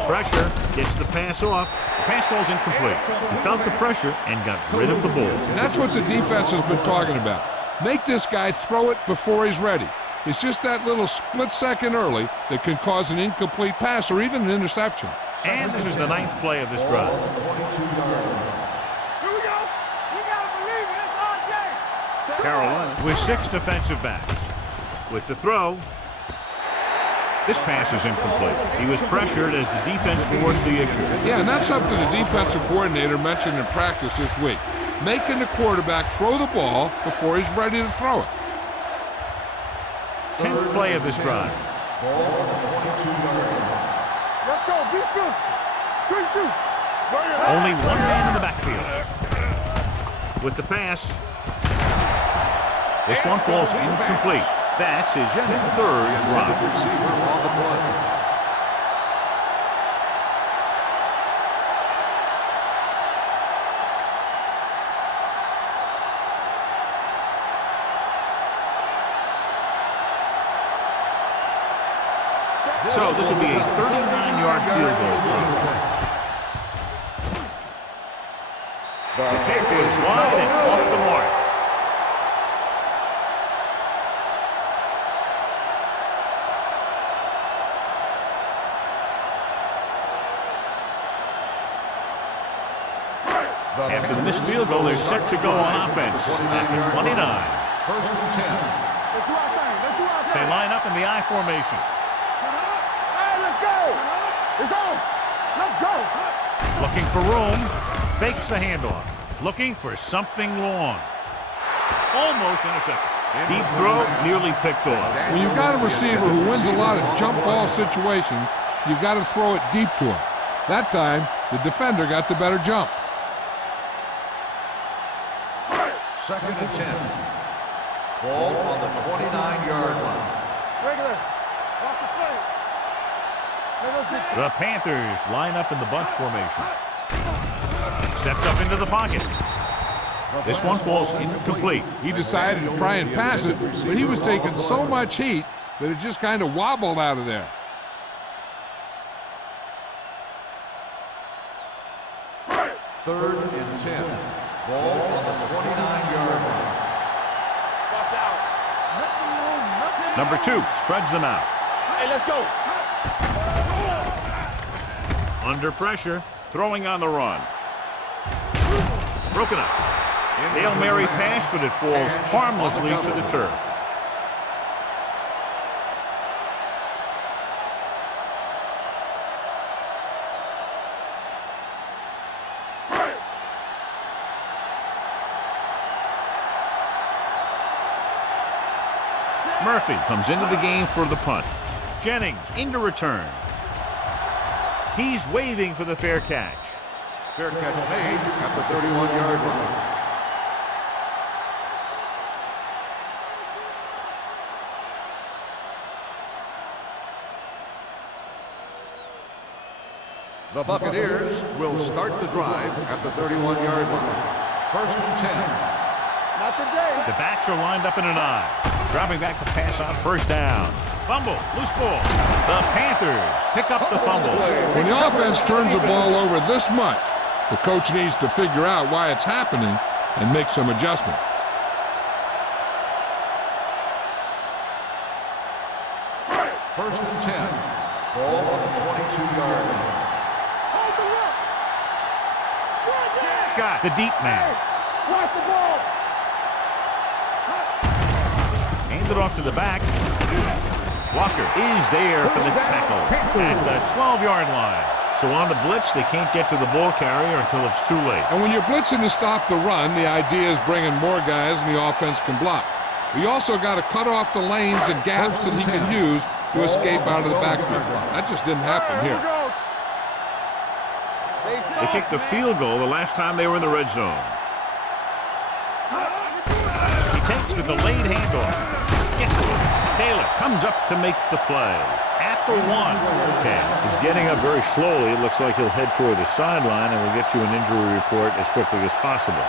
Pressure gets the pass off. The pass falls incomplete. He felt the pressure and got rid of the ball. And that's what the defense has been talking about. Make this guy throw it before he's ready. It's just that little split second early that can cause an incomplete pass or even an interception. And this is the 9th play of this drive. Here we go. We gotta believe it. It's our game. Carolina with 6 defensive backs. With the throw, this pass is incomplete. He was pressured as the defense forced the issue. Yeah, and that's something the defensive coordinator mentioned in practice this week. Making the quarterback throw the ball before he's ready to throw it. 10th play of this drive. Ball on the 22-yard line. Let's go. Be physical. Good shoot. Only 1 man in the backfield. With the pass, this one falls incomplete. That's his 3rd drop. Receiver on the play. So this will be a 39-yard field goal try. The kick is wide and off the mark. field goal, they're set to go on offense at the 29. First and 10. Let's do our thing. Let's do our thing. They line up in the I formation. Hey, let's go. It's on. Let's go. Looking for room. Fakes the handoff. Looking for something long. Almost intercepted. Deep throw, nearly picked off. When you've got a receiver who wins a lot of jump ball situations, you've got to throw it deep to him. That time, the defender got the better jump. Second and 10. Ball on the 29-yard line. Regular. Off the plate. The Panthers line up in the bunch formation. Steps up into the pocket. This one falls incomplete. He decided to try and pass it, but he was taking so much heat that it just kind of wobbled out of there. Third and 10. Ball on the 29-yard line. Number 2 spreads them out. Hey, let's go. Under pressure, throwing on the run. Broken up. Hail Mary pass, but it falls harmlessly to the turf. Murphy comes into the game for the punt. Jennings into return. He's waving for the fair catch. Fair catch made at the 31-yard line. The Buccaneers will start the drive at the 31-yard line. First and 10. Not today. The backs are lined up in an I. Dropping back to pass on first down. Fumble, loose ball. The Panthers pick up the fumble. When the offense turns the ball over this much, the coach needs to figure out why it's happening and make some adjustments. First and 10. Ball on the 22-yard line. Scott, the deep man. Watch the ball. Handed off to the back. Walker is there for the tackle at the 12-yard line. So on the blitz, they can't get to the ball carrier until it's too late. And when you're blitzing to stop the run, the idea is bringing more guys and the offense can block. We also got to cut off the lanes and gaps that he can use to escape out of the backfield. That just didn't happen here. They kicked the field goal the last time they were in the red zone. He takes the delayed handoff. Gets it. Taylor comes up to make the play. At the 1. Okay. He's getting up very slowly. It looks like he'll head toward the sideline, and we'll get you an injury report as quickly as possible.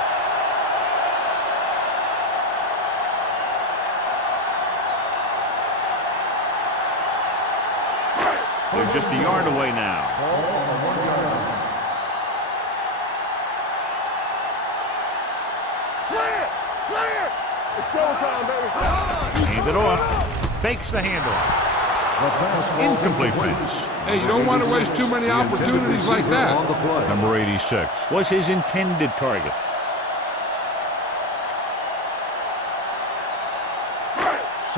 They're just a yard away now. Ball on the 1-yard line. Clear. It's showtime, baby. Hand it off. Fakes the handoff. Incomplete pass. Hey, you don't want to waste too many opportunities like that. Number 86 was his intended target.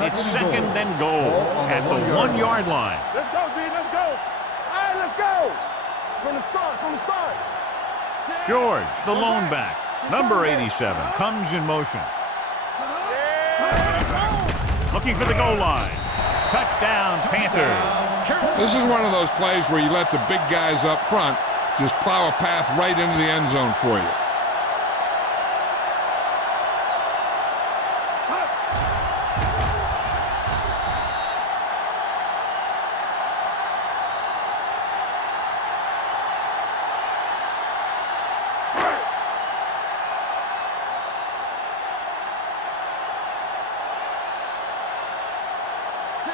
It's second and goal at the 1-yard line. Let's go, B. Let's go. All right, let's go. From the start. George, the lone back. Number 87 comes in motion. Looking for the goal line. Touchdown, Panthers. This is one of those plays where you let the big guys up front just plow a path right into the end zone for you.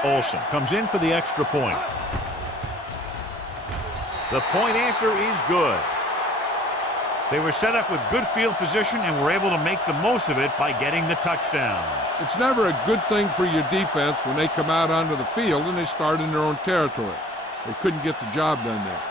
Olsen comes in for the extra point. The point after is good. They were set up with good field position and were able to make the most of it by getting the touchdown. It's never a good thing for your defense when they come out onto the field and they start in their own territory. They couldn't get the job done there.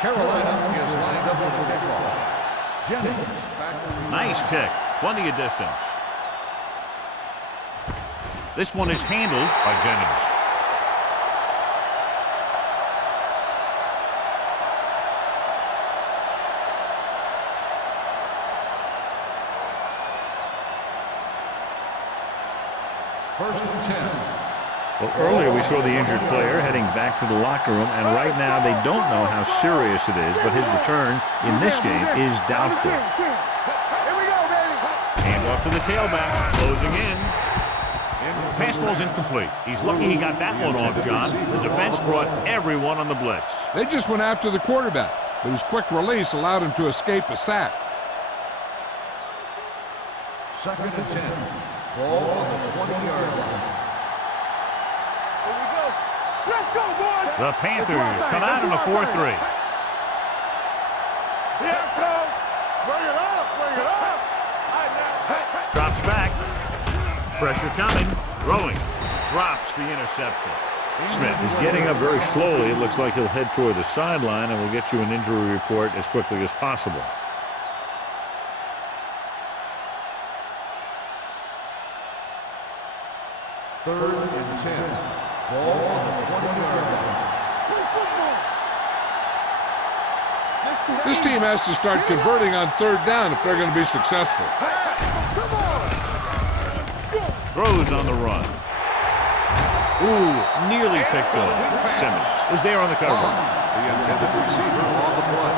Carolina is lined up for the kickoff. Jennings back to the Nice kick. Plenty of distance. This one is handled by Jennings. First and 10. Well, earlier we saw the injured player heading back to the locker room, and right now they don't know how serious it is, but his return in this game is doubtful. Here we go, baby. Hand off to the tailback, closing in. Pass ball's incomplete. He's lucky he got that one off, John. The defense brought everyone on the blitz. They just went after the quarterback, but his quick release allowed him to escape a sack. Second and 10. Ball on the 20-yard line. Here we go. Let's go, boys. The Panthers come out in a 4-3. Here it comes. Bring it up. Bring it up. Drops back. Pressure coming. Throwing. Drops the interception. Smith is getting up very slowly. It looks like he'll head toward the sideline, and we'll get you an injury report as quickly as possible. Third and 10. Ball on the 20-yard line. This team has to start converting on third down if they're going to be successful. Throws on the run. Ooh, nearly picked off. Simmons was there on the coverage. The intended receiver on the play.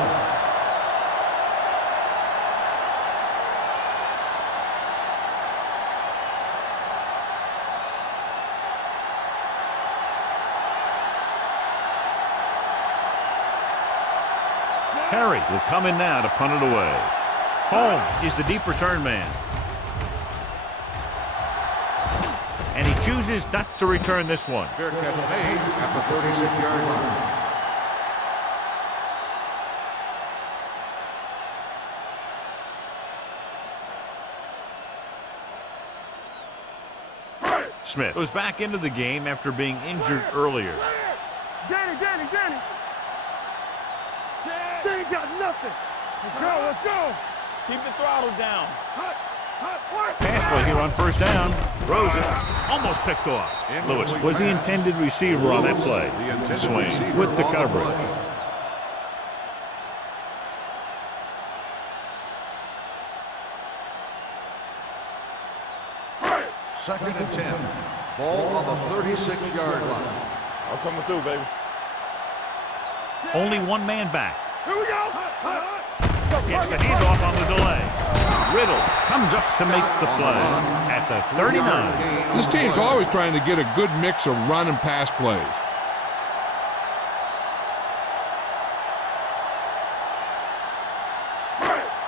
Perry will come in now to punt it away. Holmes is the deep return man. And he chooses not to return this one. Fair catch made at the 36-yard line. Smith goes back into the game after being injured earlier. Danny. They ain't got nothing. Let's go. Keep the throttle down. Pass play here on first down. Throws it. Almost picked off. Lewis was the intended receiver on that play. Swain with the coverage. Second and 10. Ball on the 36-yard line. I'm coming through, baby. Only one man back. Here we go. Gets the handoff on the delay. Riddle comes up to make the play at the 39. This team's always trying to get a good mix of run and pass plays.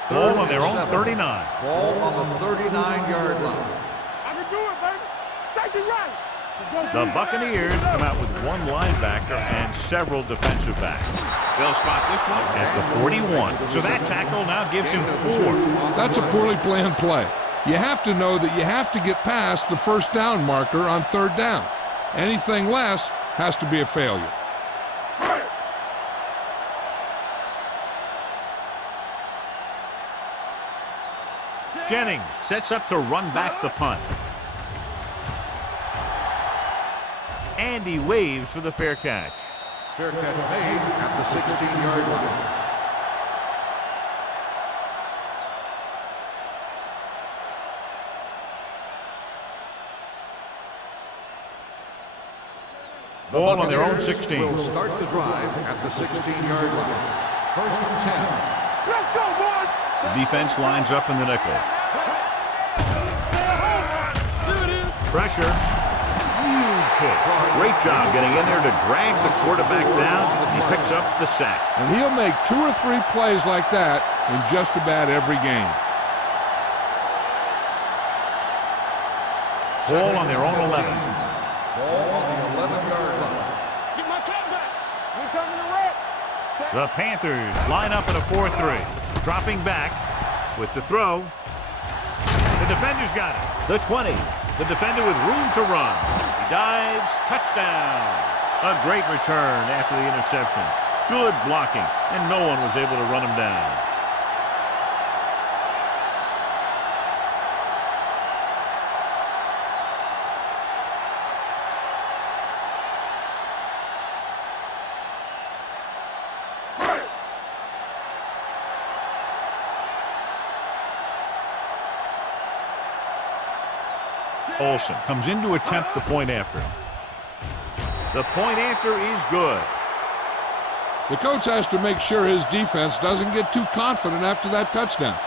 Ball on their own 39. Ball on the 39-yard line. I can do it, baby. Take it right. The Buccaneers come out with one linebacker and several defensive backs. They'll spot this one at the 41. So that tackle now gives him 4. That's a poorly planned play. You have to know that you have to get past the first down marker on third down. Anything less has to be a failure. Jennings sets up to run back the punt. And he waves for the fair catch. Fair catch made at the 16-yard line. Ball on their own 16. Will start the drive at the 16-yard line. First and 10. Let's go, boys. The defense lines up in the nickel. Pressure. Huge hit. Great job getting in there to drag the quarterback down. He picks up the sack. And he'll make 2 or 3 plays like that in just about every game. Ball on their own 11. Ball on the 11-yard line. Get my cut back. We're coming to wreck. The Panthers line up in a 4-3. Dropping back with the throw. The defender's got it. The 20. The defender with room to run. He dives. Touchdown. A great return after the interception. Good blocking, and no one was able to run him down. Olsen comes in to attempt the point after. The point after is good. The coach has to make sure his defense doesn't get too confident after that touchdown.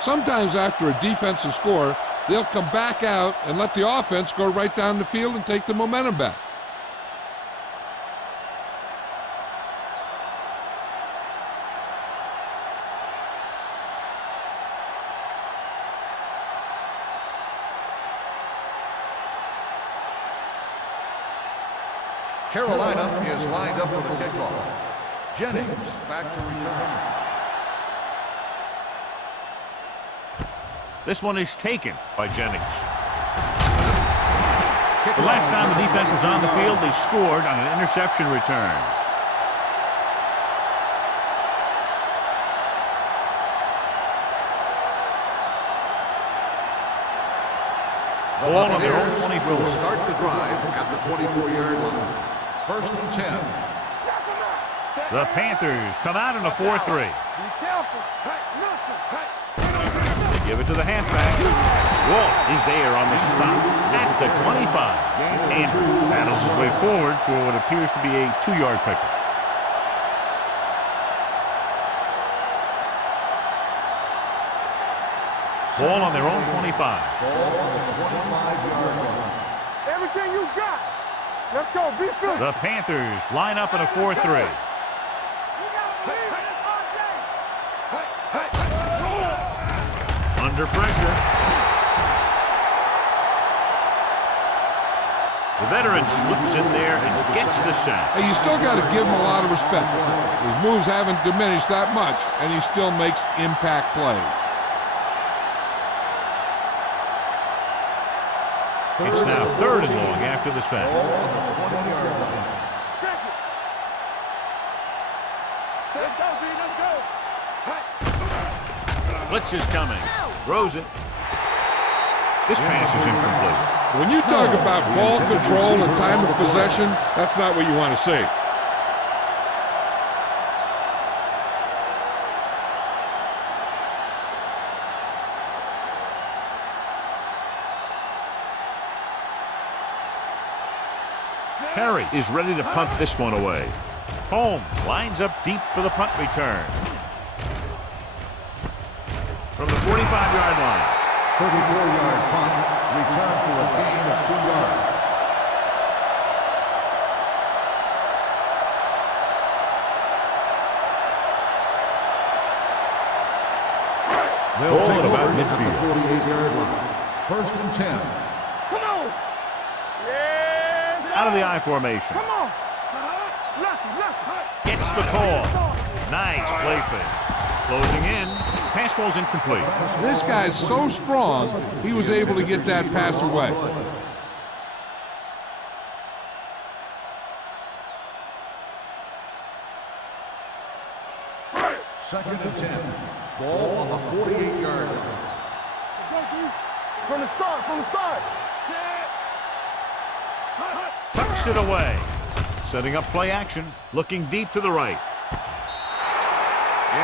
Sometimes after a defensive score, they'll come back out and let the offense go right down the field and take the momentum back. Carolina is lined up for the kickoff. Jennings back to return. This one is taken by Jennings. The last time the defense was on the field, they scored on an interception return. The ball on their own 24 will start the drive at the 24-yard line. 1st and 10. The Panthers come out in a 4-3. Be careful. They give it to the halfback. Walsh is there on the stop at the 25. Andrews battles his way forward for what appears to be a 2-yard pickup. Ball on their own 25. Ball on the 25-yard line. Everything you got. Let's go. Be fit. The Panthers line up in a 4-3. Under pressure. The veteran slips in there and gets the sack. Hey, you still got to give him a lot of respect. His moves haven't diminished that much, and he still makes impact plays. It's now 3rd and long after the sack. Ball on the 20-yard line. Check it. Let's go, B. Let's go. Blitz is coming. Throws it. This pass is incomplete. When you talk about ball control and time of possession, that's not what you want to see. Perry is ready to punt this one away. Holmes lines up deep for the punt return. From the 45-yard line. 34-yard punt. Return for a gain of 2 yards. They'll Ball take at about over at midfield. the 48-yard line. 1st and 10. Come on. Yes. Out of the I formation. Come on. Lucky. Gets the call. Nice play fake. Closing in. Pass falls incomplete. This guy's so strong, he was able to get that pass away. Second and 10. Ball on the 48-yard line. From the start. Tucks it away. Setting up play action. Looking deep to the right.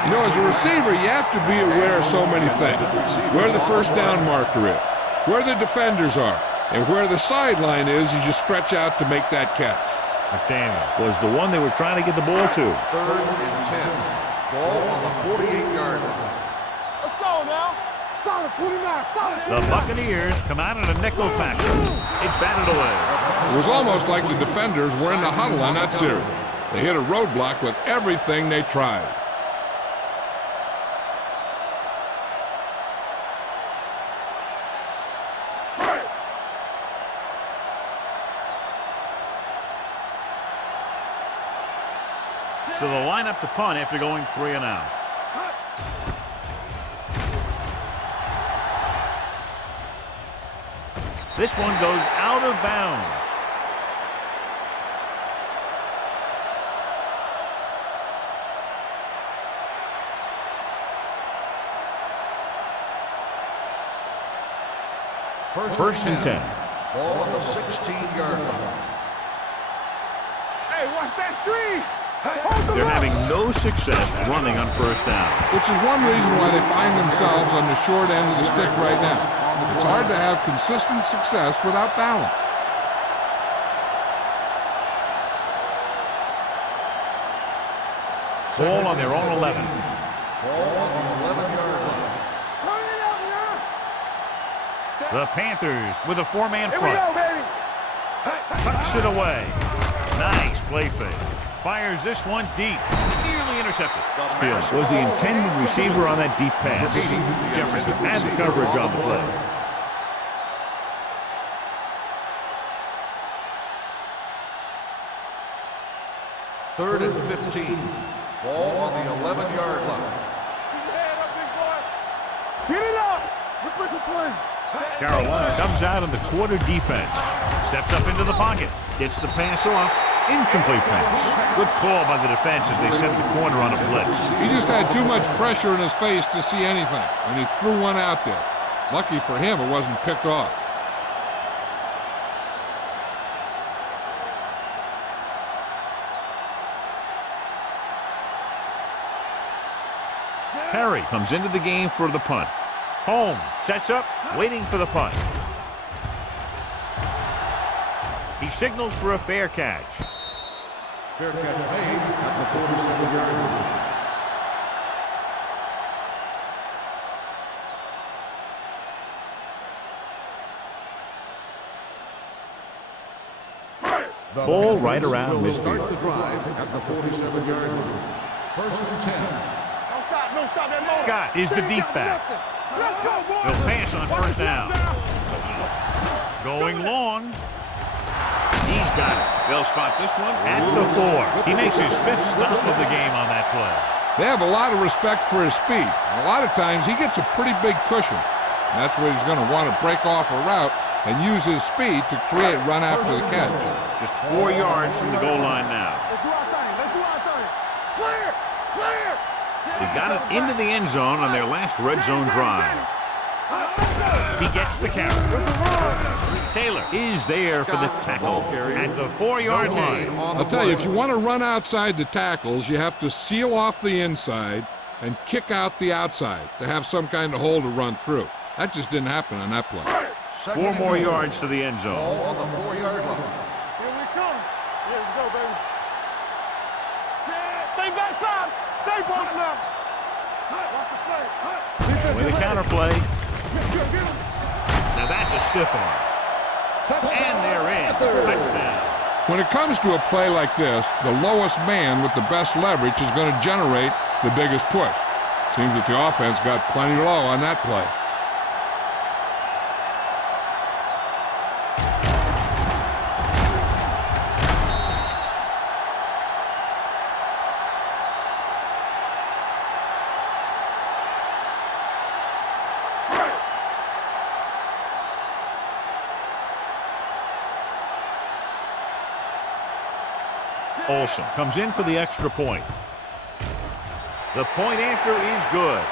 You know, as a receiver, you have to be aware of so many things. Where the first down marker is, where the defenders are, and where the sideline is as you stretch out to make that catch. McDaniel was the one they were trying to get the ball to. 3rd and 10. Ball on the 48-yard line. Let's go now. Solid 29. Solid 29. The Buccaneers come out in a nickel package. It's batted away. It was almost like the defenders were in the huddle on that series. They hit a roadblock with everything they tried. So they'll line up to punt after going 3 and out. This one goes out of bounds. First and 10. Ball on the 16-yard line. Hey, watch that screen. They're having no success running on first down. Which is one reason why they find themselves on the short end of the stick right now. It's hard to have consistent success without balance. Ball on their own 11. Ball on the 11-yard line. Turn it up now. The Panthers with a four-man Here we front. go, baby. Tucks it away. Nice play fake. Fires this one deep. Nearly intercepted. Spills was the intended receiver on that deep pass. Jefferson had the coverage on the play. Third and 15. Ball on the 11-yard line. Keep your head up, big boy. Get it up. Let's make a play. Carolina comes out in the quarter defense. Steps up into the pocket. Gets the pass off. Incomplete pass. Good call by the defense as they sent the corner on a blitz. He just had too much pressure in his face to see anything, and he threw one out there. Lucky for him, it wasn't picked off. Perry comes into the game for the punt. Holmes sets up, waiting for the punt. He signals for a fair catch. Fair catch made at the 47-yard line. The Ball Panthers right around will start midfield. the drive at the 47-yard line. First and 10. Don't stop. Don't stop that motor. Scott is the deep back. Let's go, boy. He'll pass on first down. Going long. He's got it. They'll spot this one at the 4. He makes his 5th stop of the game on that play. They have a lot of respect for his speed. And a lot of times he gets a pretty big cushion. And that's where he's going to want to break off a route and use his speed to create run after the catch. Just 4 yards from the goal line now. Let's do our thing. Let's do our thing. Clear. Clear. They got it into the end zone on their last red zone drive. He gets the carry. Taylor is there for the tackle at the 4-yard line. I'll tell you, if you want to run outside the tackles, you have to seal off the inside and kick out the outside to have some kind of hole to run through. That just didn't happen on that play. 4 more yards to the end Ball zone. on the 4-yard line. Here we come. Here we go, baby. Stay backside. Stay bolting up. Watch the play. With a counter play. Now that's a stiff arm. And they're in. Touchdown. When it comes to a play like this, the lowest man with the best leverage is going to generate the biggest push. Seems that the offense got plenty low on that play. Olsen comes in for the extra point. The point after is good.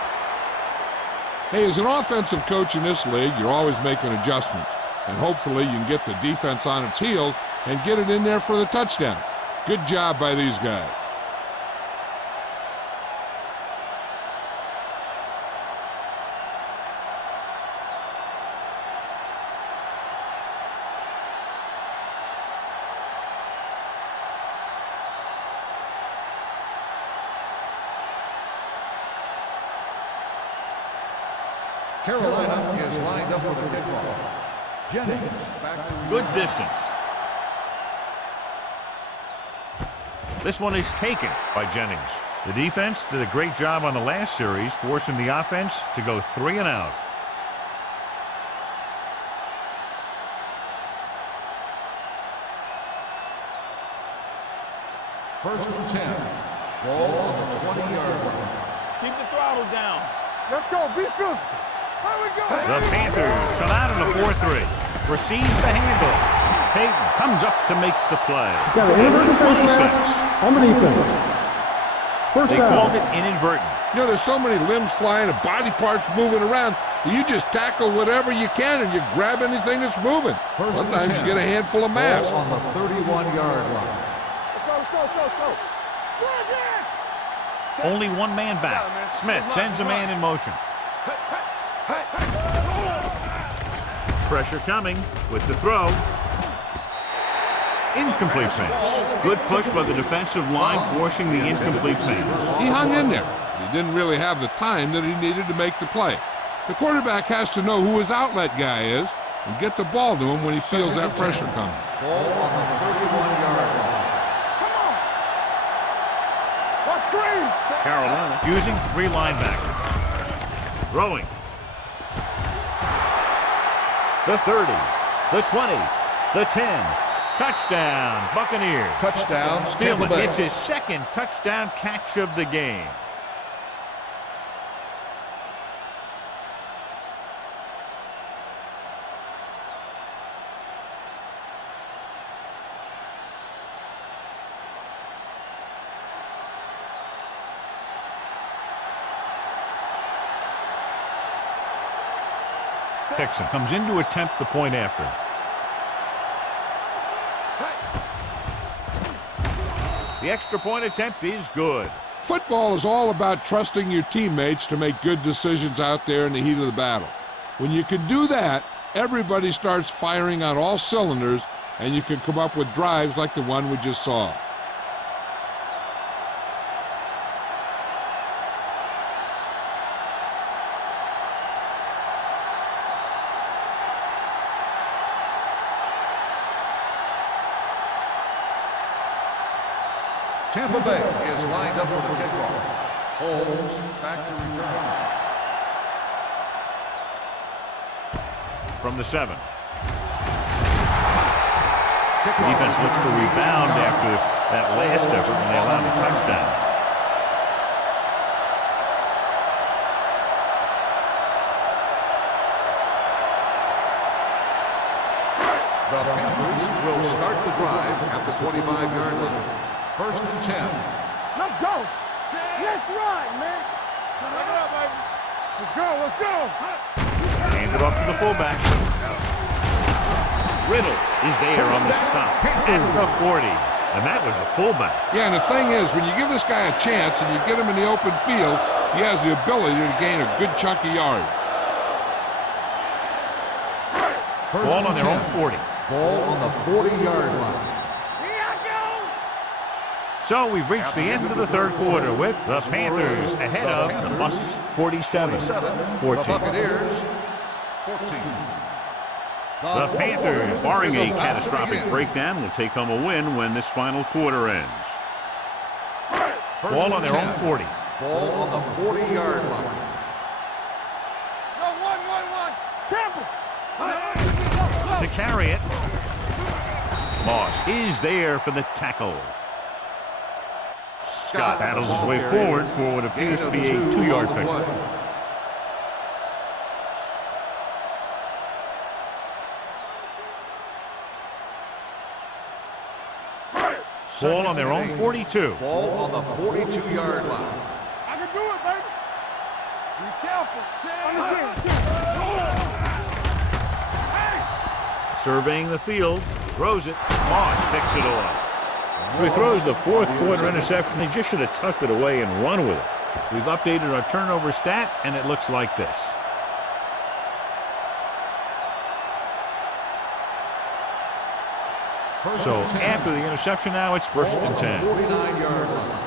Hey, as an offensive coach in this league, you're always making adjustments. And hopefully you can get the defense on its heels and get it in there for the touchdown. Good job by these guys. Carolina is lined up for the kickoff. Jennings back to Good distance. This one is taken by Jennings. The defense did a great job on the last series, forcing the offense to go 3 and out. first and 10. Ball on the 20-yard line. Keep the throttle down. Let's go. Be physical. Here we go. The Panthers come out in a 4-3. Receives the handoff. Peyton comes up to make the play. Got an inadvertent face mask on the defense. First They down. called it inadvertent. You know, there's so many limbs flying and body parts moving around. You just tackle whatever you can and you grab anything that's moving. Sometimes you get a handful of mass. On the 31-yard line. Let's go. Only one man back. Smith sends a man in motion. Pressure coming with the throw. Incomplete pass. Good push by the defensive line, forcing the incomplete pass. He hung in there. He didn't really have the time that he needed to make the play. The quarterback has to know who his outlet guy is and get the ball to him when he feels that pressure coming. Ball on the 31-yard line. Let's screen. Carolina using 3 linebackers. Throwing. The 30, the 20, the 10. Touchdown, Buccaneers. Touchdown, Spielman Tampa Bay. gets his second touchdown catch of the game. Hickson comes in to attempt the point after. The extra point attempt is good. Football is all about trusting your teammates to make good decisions out there in the heat of the battle. When you can do that, everybody starts firing on all cylinders, and you can come up with drives like the one we just saw. Tampa Bay is lined up for the kickoff. Holmes back to return. From the 7. The defense looks to rebound after that last effort when they allowed a touchdown. The Panthers will start the drive at the 25-yard line. 1st and 10. Let's go. Let's ride, man. Let's go. Hand it off to the fullback. Riddle is there on the stop at the 40. And that was the fullback. Yeah, and the thing is, when you give this guy a chance and you get him in the open field, he has the ability to gain a good chunk of yards. Ball on their own 40. Ball on the 40-yard line. So we've reached the end of the 3rd quarter with the Panthers ahead of the Bucs 47-14. The Buccaneers 14. The Panthers, barring a catastrophic breakdown, will take home a win when this final quarter ends. Ball on their own 40. Ball on the 40-yard line. Tampa. To carry it, Moss is there for the tackle. Scott battles his way forward for what appears to be a 2-yard pickup. Ball on their own 42. Ball on the 42-yard line. I can do it, baby. Be careful. Surveying the field, throws it. Moss picks it off. So he throws the 4th quarter interception. He just should have tucked it away and run with it. We've updated our turnover stat, and it looks like this. So after the interception now, it's 1st and 10. 49-yard line.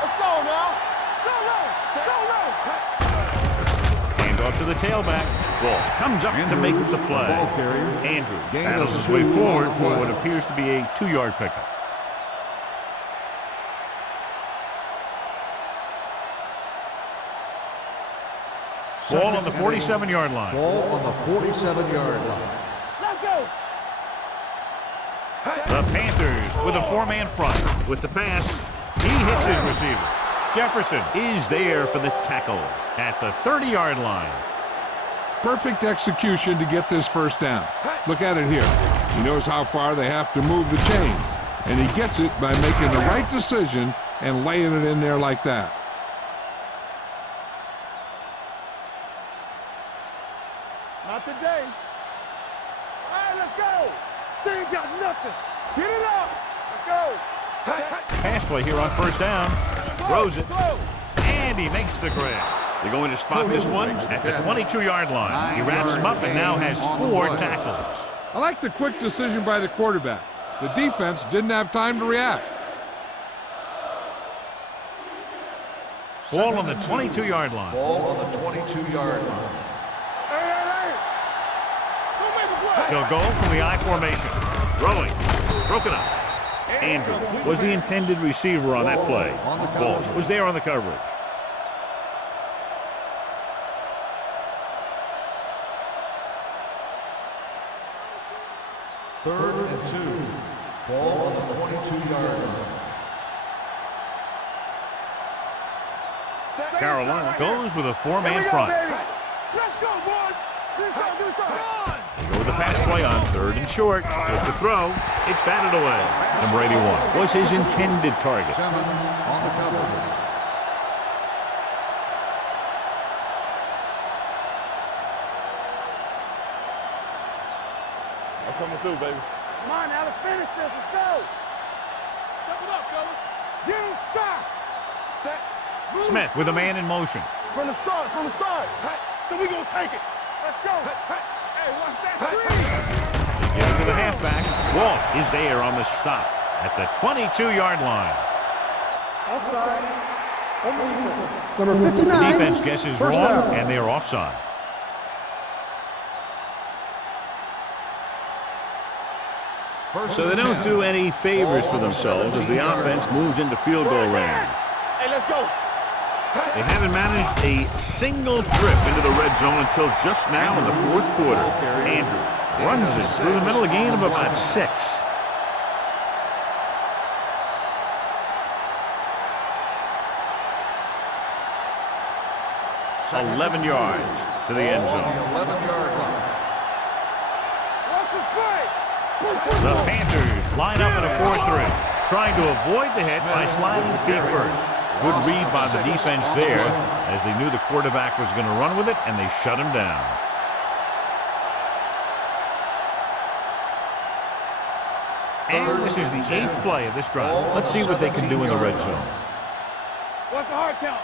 Let's go now. Go. Hand off to the tailback. Walsh comes up to make the play. Andrews battles his way forward for what appears to be a 2-yard pickup. Ball on the 47-yard line. Ball on the 47-yard line. Let's go. The Panthers with a 4-man front. With the pass, he hits his receiver. Jefferson is there for the tackle at the 30-yard line. Perfect execution to get this 1st down. Look at it here. He knows how far they have to move the chain, and he gets it by making the right decision and laying it in there like that. Not today. All right, let's go. They ain't got nothing. Get it up. Let's go. Pass play here on first down. Throws it. And he makes the grab. They're going to spot this one at the 22-yard line. He wraps him up and now has 4 tackles. I like the quick decision by the quarterback. The defense didn't have time to react. Ball on the 22-yard line. Ball on the 22-yard line. Hey. Don't make a play. He'll go from the I formation. Throwing. Broken up. Andrews was the intended receiver on that play. Walsh was there on the coverage. Third and 2. Ball on the 22-yard line. Carolina goes with a 4-man Here we go, front. baby. Let's go, boys. Do something. They go with the pass play on 3rd and short. With the throw, it's batted away. Number 81 was his intended target. Simmons on the cover. I'm coming through, baby. Come on now, let's finish this. Let's go. Step it up, fellas. You don't stop. Set. Move. Smith with a man in motion. From the start. Hey. So we gonna take it. Let's go. Hey, watch that screen. Get it to the halfback. Walsh is there on the stop at the 22-yard line. Offside. Number 59. The defense guesses First wrong, down. and they are offside. So they don't do any favors for themselves as the offense moves into field goal range. Hey, let's go. They haven't managed a single trip into the red zone until just now in the 4th quarter. Andrews runs it through the middle, a gain of about 6. Second 11 yards to the end zone. 11-yard line. What's the play? The Panthers line up in a 4-3, trying to avoid the hit by sliding feet first. Good read by the defense there, as they knew the quarterback was going to run with it, and they shut him down. And this is the 8th play of this drive. Let's see what they can do in the red zone. What's the hard count?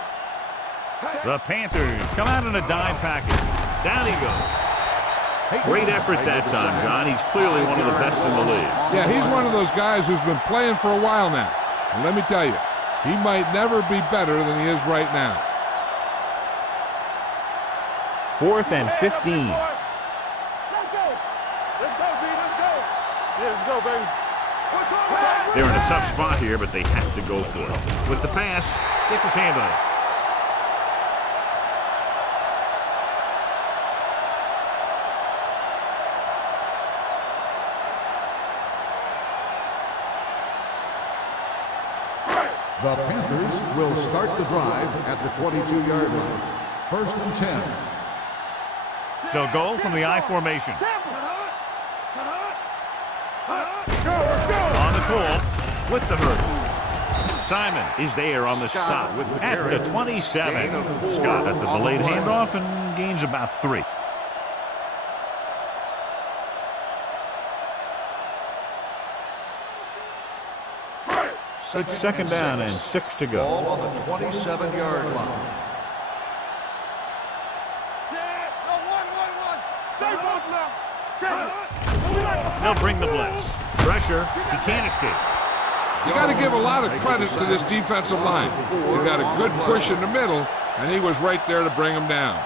The Panthers come out in a dime package. Down he goes. Great effort that time, John. He's clearly one of the best in the league. Yeah, he's one of those guys who's been playing for a while now. And let me tell you, he might never be better than he is right now. 4th and 15. Let's go. Let's go, B. Let's go. Yeah, let's go, baby. They're in a tough spot here, but they have to go for it. With the pass, gets his hand on it. The Panthers will start the drive at the 22-yard line. 1st and 10. They'll go from the I formation. On the call with the hurdle. Simon is there on the stop at the 27. Scott at the delayed handoff and gains about 3. It's 2nd down and 6 to go. Ball on the 27-yard line. They'll bring the blitz. Pressure. He can't escape. You got to give a lot of credit to this defensive line. They got a good push in the middle, and he was right there to bring him down.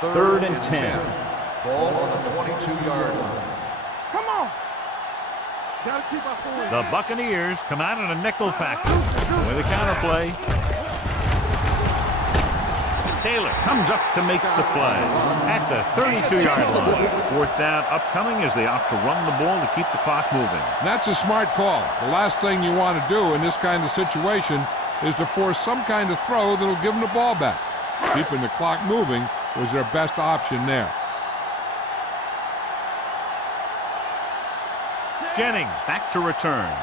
Third and 10. Ball on the 22-yard line. Come on. Gotta keep my point. The Buccaneers come out in a nickel package with a counterplay. Taylor comes up to make the play at the 32-yard line. 4th down upcoming as they opt to run the ball to keep the clock moving. That's a smart call. The last thing you want to do in this kind of situation is to force some kind of throw that'll give them the ball back. Keeping the clock moving was their best option there. Jennings back to return.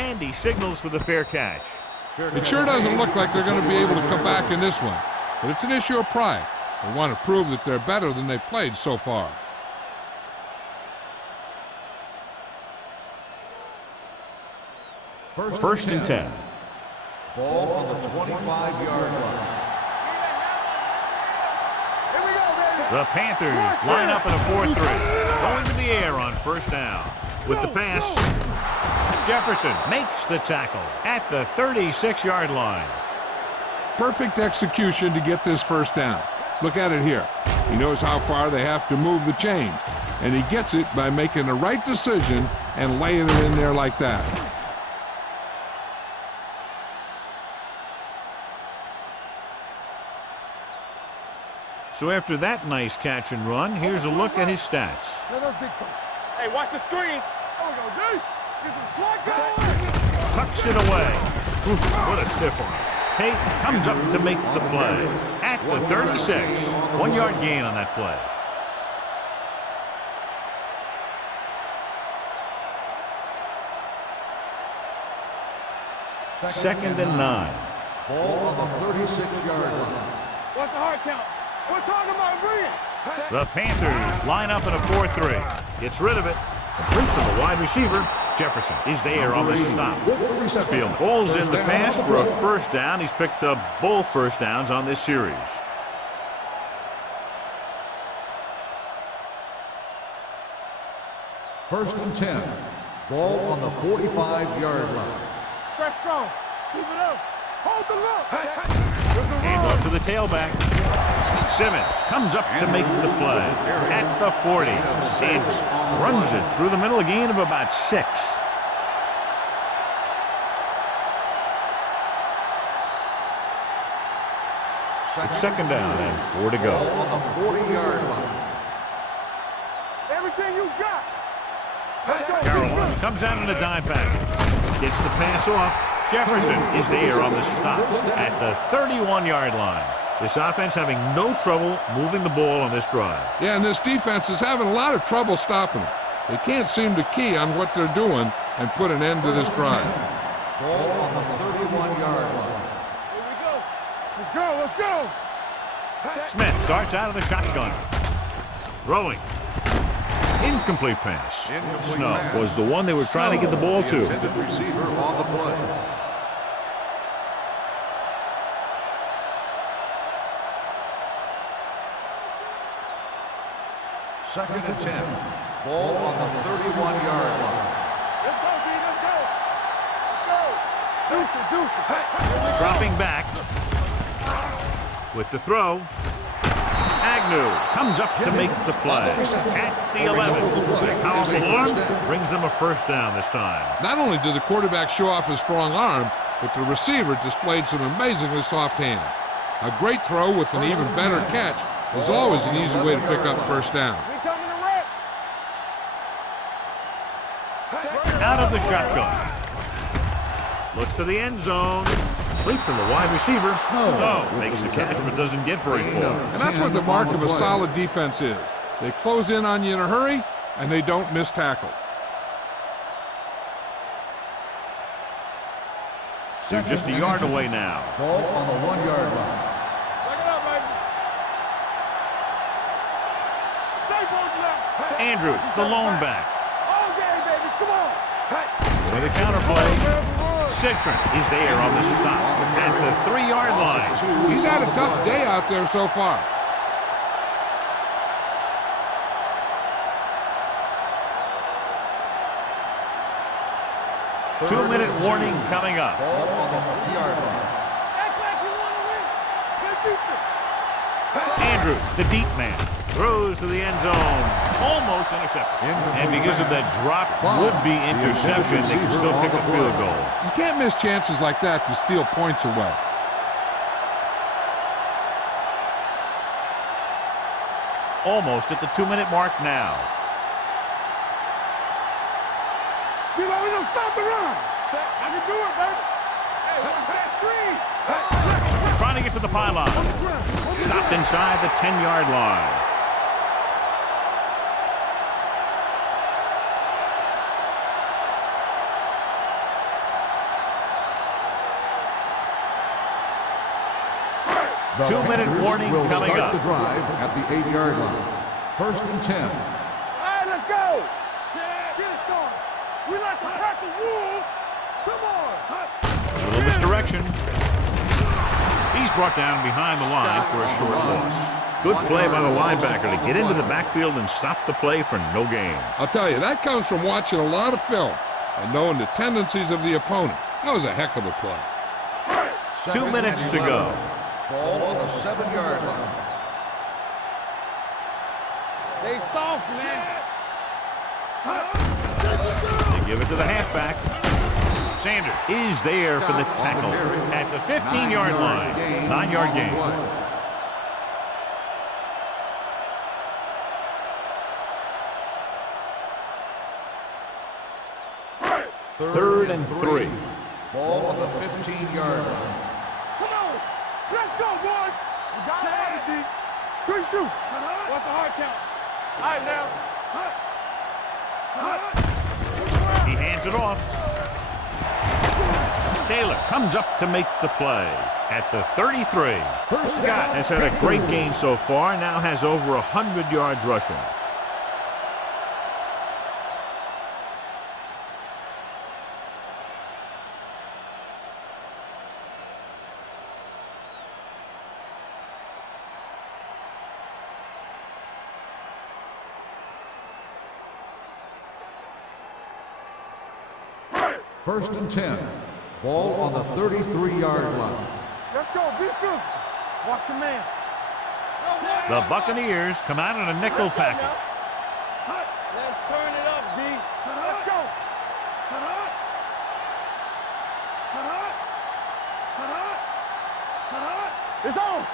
And he signals for the fair catch. It sure doesn't look like they're going to be able to come back in this one, but it's an issue of pride. They want to prove that they're better than they've played so far. First and 10. Ball on the 25-yard line. Here we go, baby. The Panthers line up in a 4-3. Going to the air on first down. With the pass, Jefferson makes the tackle at the 36-yard line. Perfect execution to get this first down. Look at it here. He knows how far they have to move the chains, and he gets it by making the right decision and laying it in there like that. So after that nice catch and run, here's a look at his stats. Let us big time. Hey, watch the screen. There we go, D. Get some slot going. Tucks it away. What a stiff one. Pate comes up to make the play at the 36. 1 yard gain on that play. Second and 9. Ball on the 36-yard line. What's the hard count? We're talking about bringing. The Panthers line up in a 4-3. Gets rid of it. Complete to the wide receiver. Jefferson is there on the stop. Spielman pulls in the pass for a first down. He's picked up both first downs on this series. First and 10. Ball on the 45-yard line. Fresh strong. Keep it up. Hold the look. Hand off to the tailback. Simmons comes up to make the play at the 40. Andrews runs it through the middle, a gain of about 6. It's second down and 4 to go. Ball on the 40-yard line. Everything you got. Carolina comes out in a dime package. Gets the pass off. Jefferson is there on the stop at the 31-yard line. This offense having no trouble moving the ball on this drive. Yeah, and this defense is having a lot of trouble stopping them. They can't seem to key on what they're doing and put an end to this drive. Ball on the 31-yard line. Here we go. Let's go. Let's go. Smith starts out of the shotgun. Throwing. Incomplete pass. Snow was the one they were trying to get the ball to. Intended receiver on the play. Second and 10. Ball on the 31-yard line. Let's go, D. Let's go. Let's go. Deuce it. Dropping back with the throw. Agnew comes up to make the play at the 11. Powerful arm brings them a first down this time. Not only did the quarterback show off his strong arm, but the receiver displayed some amazingly soft hands. A great throw with an even better catch is always an easy way to pick up first down. We coming to rep. Out of the shotgun. Looks to the end zone. Complete to the wide receiver. Snow makes the catch but doesn't get very far. And that's what the mark of a solid defense is. They close in on you in a hurry, and they don't miss tackle. They're just a yard away now. Ball on the 1-yard line. Back it up, baby. Stay both left. Andrews, the lone back. All game, baby. Come on. With a counterplay. Citron is there on the stop at the 3-yard line. He's had a tough day out there so far. Two-minute warning coming up. Ball on the 3-yard line. Act like you want to win. Good defense. Andrews, the deep man, throws to the end zone. Almost intercepted. And because of that drop would-be interception, they can still kick a field goal. You can't miss chances like that to steal points away. Almost at the 2-minute mark now. You know, we don't stop the run. I can do it, baby. Hey, what's that screen? Trying to get to the pylon. Stopped inside the 10-yard line. The 2-minute warning will coming start up. the drive at the 8-yard line. 1st and 10. All right, let's go. Get it, Sean. We like to tackle wolves. Come on. A little misdirection. He's brought down behind the line for a short loss. Good play by the linebacker to get into the backfield and stop the play for no gain. I'll tell you, that comes from watching a lot of film and knowing the tendencies of the opponent. That was a heck of a play. 2 minutes to go. Ball on the 7-yard line. They soft, man. They give it to the halfback. Sanders is there for the tackle at the 15-yard line. 9-yard gain. Third and 3. Ball on the 15-yard line. Come on. Let's go, boys. You got it, D. Quick shoot. What's the hard count? All right, now. He hands it off. Taylor comes up to make the play at the 33. Scott has had a great game so far, now has over 100 yards rushing. First and 10. Ball on the 33-yard line. Let's go. Be physical. Watch your man. The Buccaneers come out in a nickel package. Let's turn it up, D. Let's go. It's on.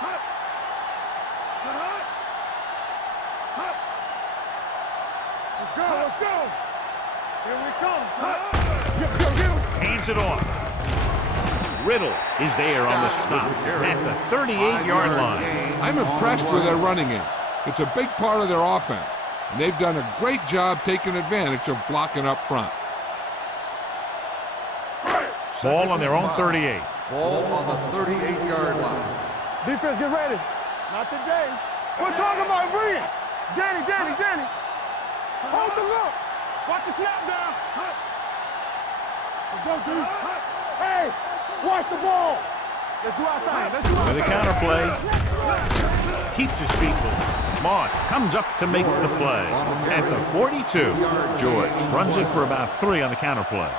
Let's go. Let's go. Here we come. Get him. Hands it off. Riddle is there on the stop at the 38-yard line. I'm impressed with their running game. It's a big part of their offense, and they've done a great job taking advantage of blocking up front. Ball on their own 38. Ball on the 38-yard line. Defense, get ready. Not today. We're talking about bringing. Danny. Hold the look. Watch the snap down. Let's go, dude. Hey, watch the ball. Let's do our thing. With a counterplay. Keeps his feet moving. Moss comes up to make the play at the 42. George runs it for about 3 on the counterplay.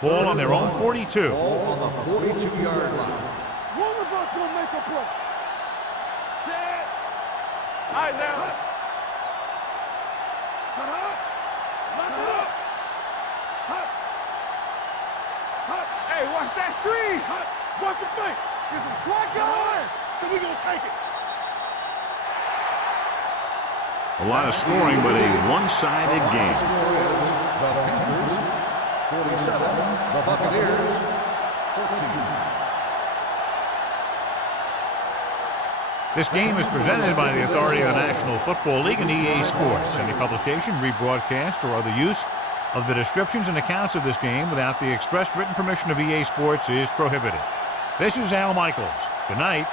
Ball on their own 42. Ball on the 42-yard line. One of us will make a play. Set. All right, now. Hey, watch that screen. Watch the fake. Get some slack going. So we're going to take it. A lot of scoring, but a one-sided The game. score is the Panthers 47, the Buccaneers 14. This game is presented by the authority of the National Football League and EA Sports. Any publication, rebroadcast, or other use of the descriptions and accounts of this game without the expressed written permission of EA Sports is prohibited. This is Al Michaels. Good night.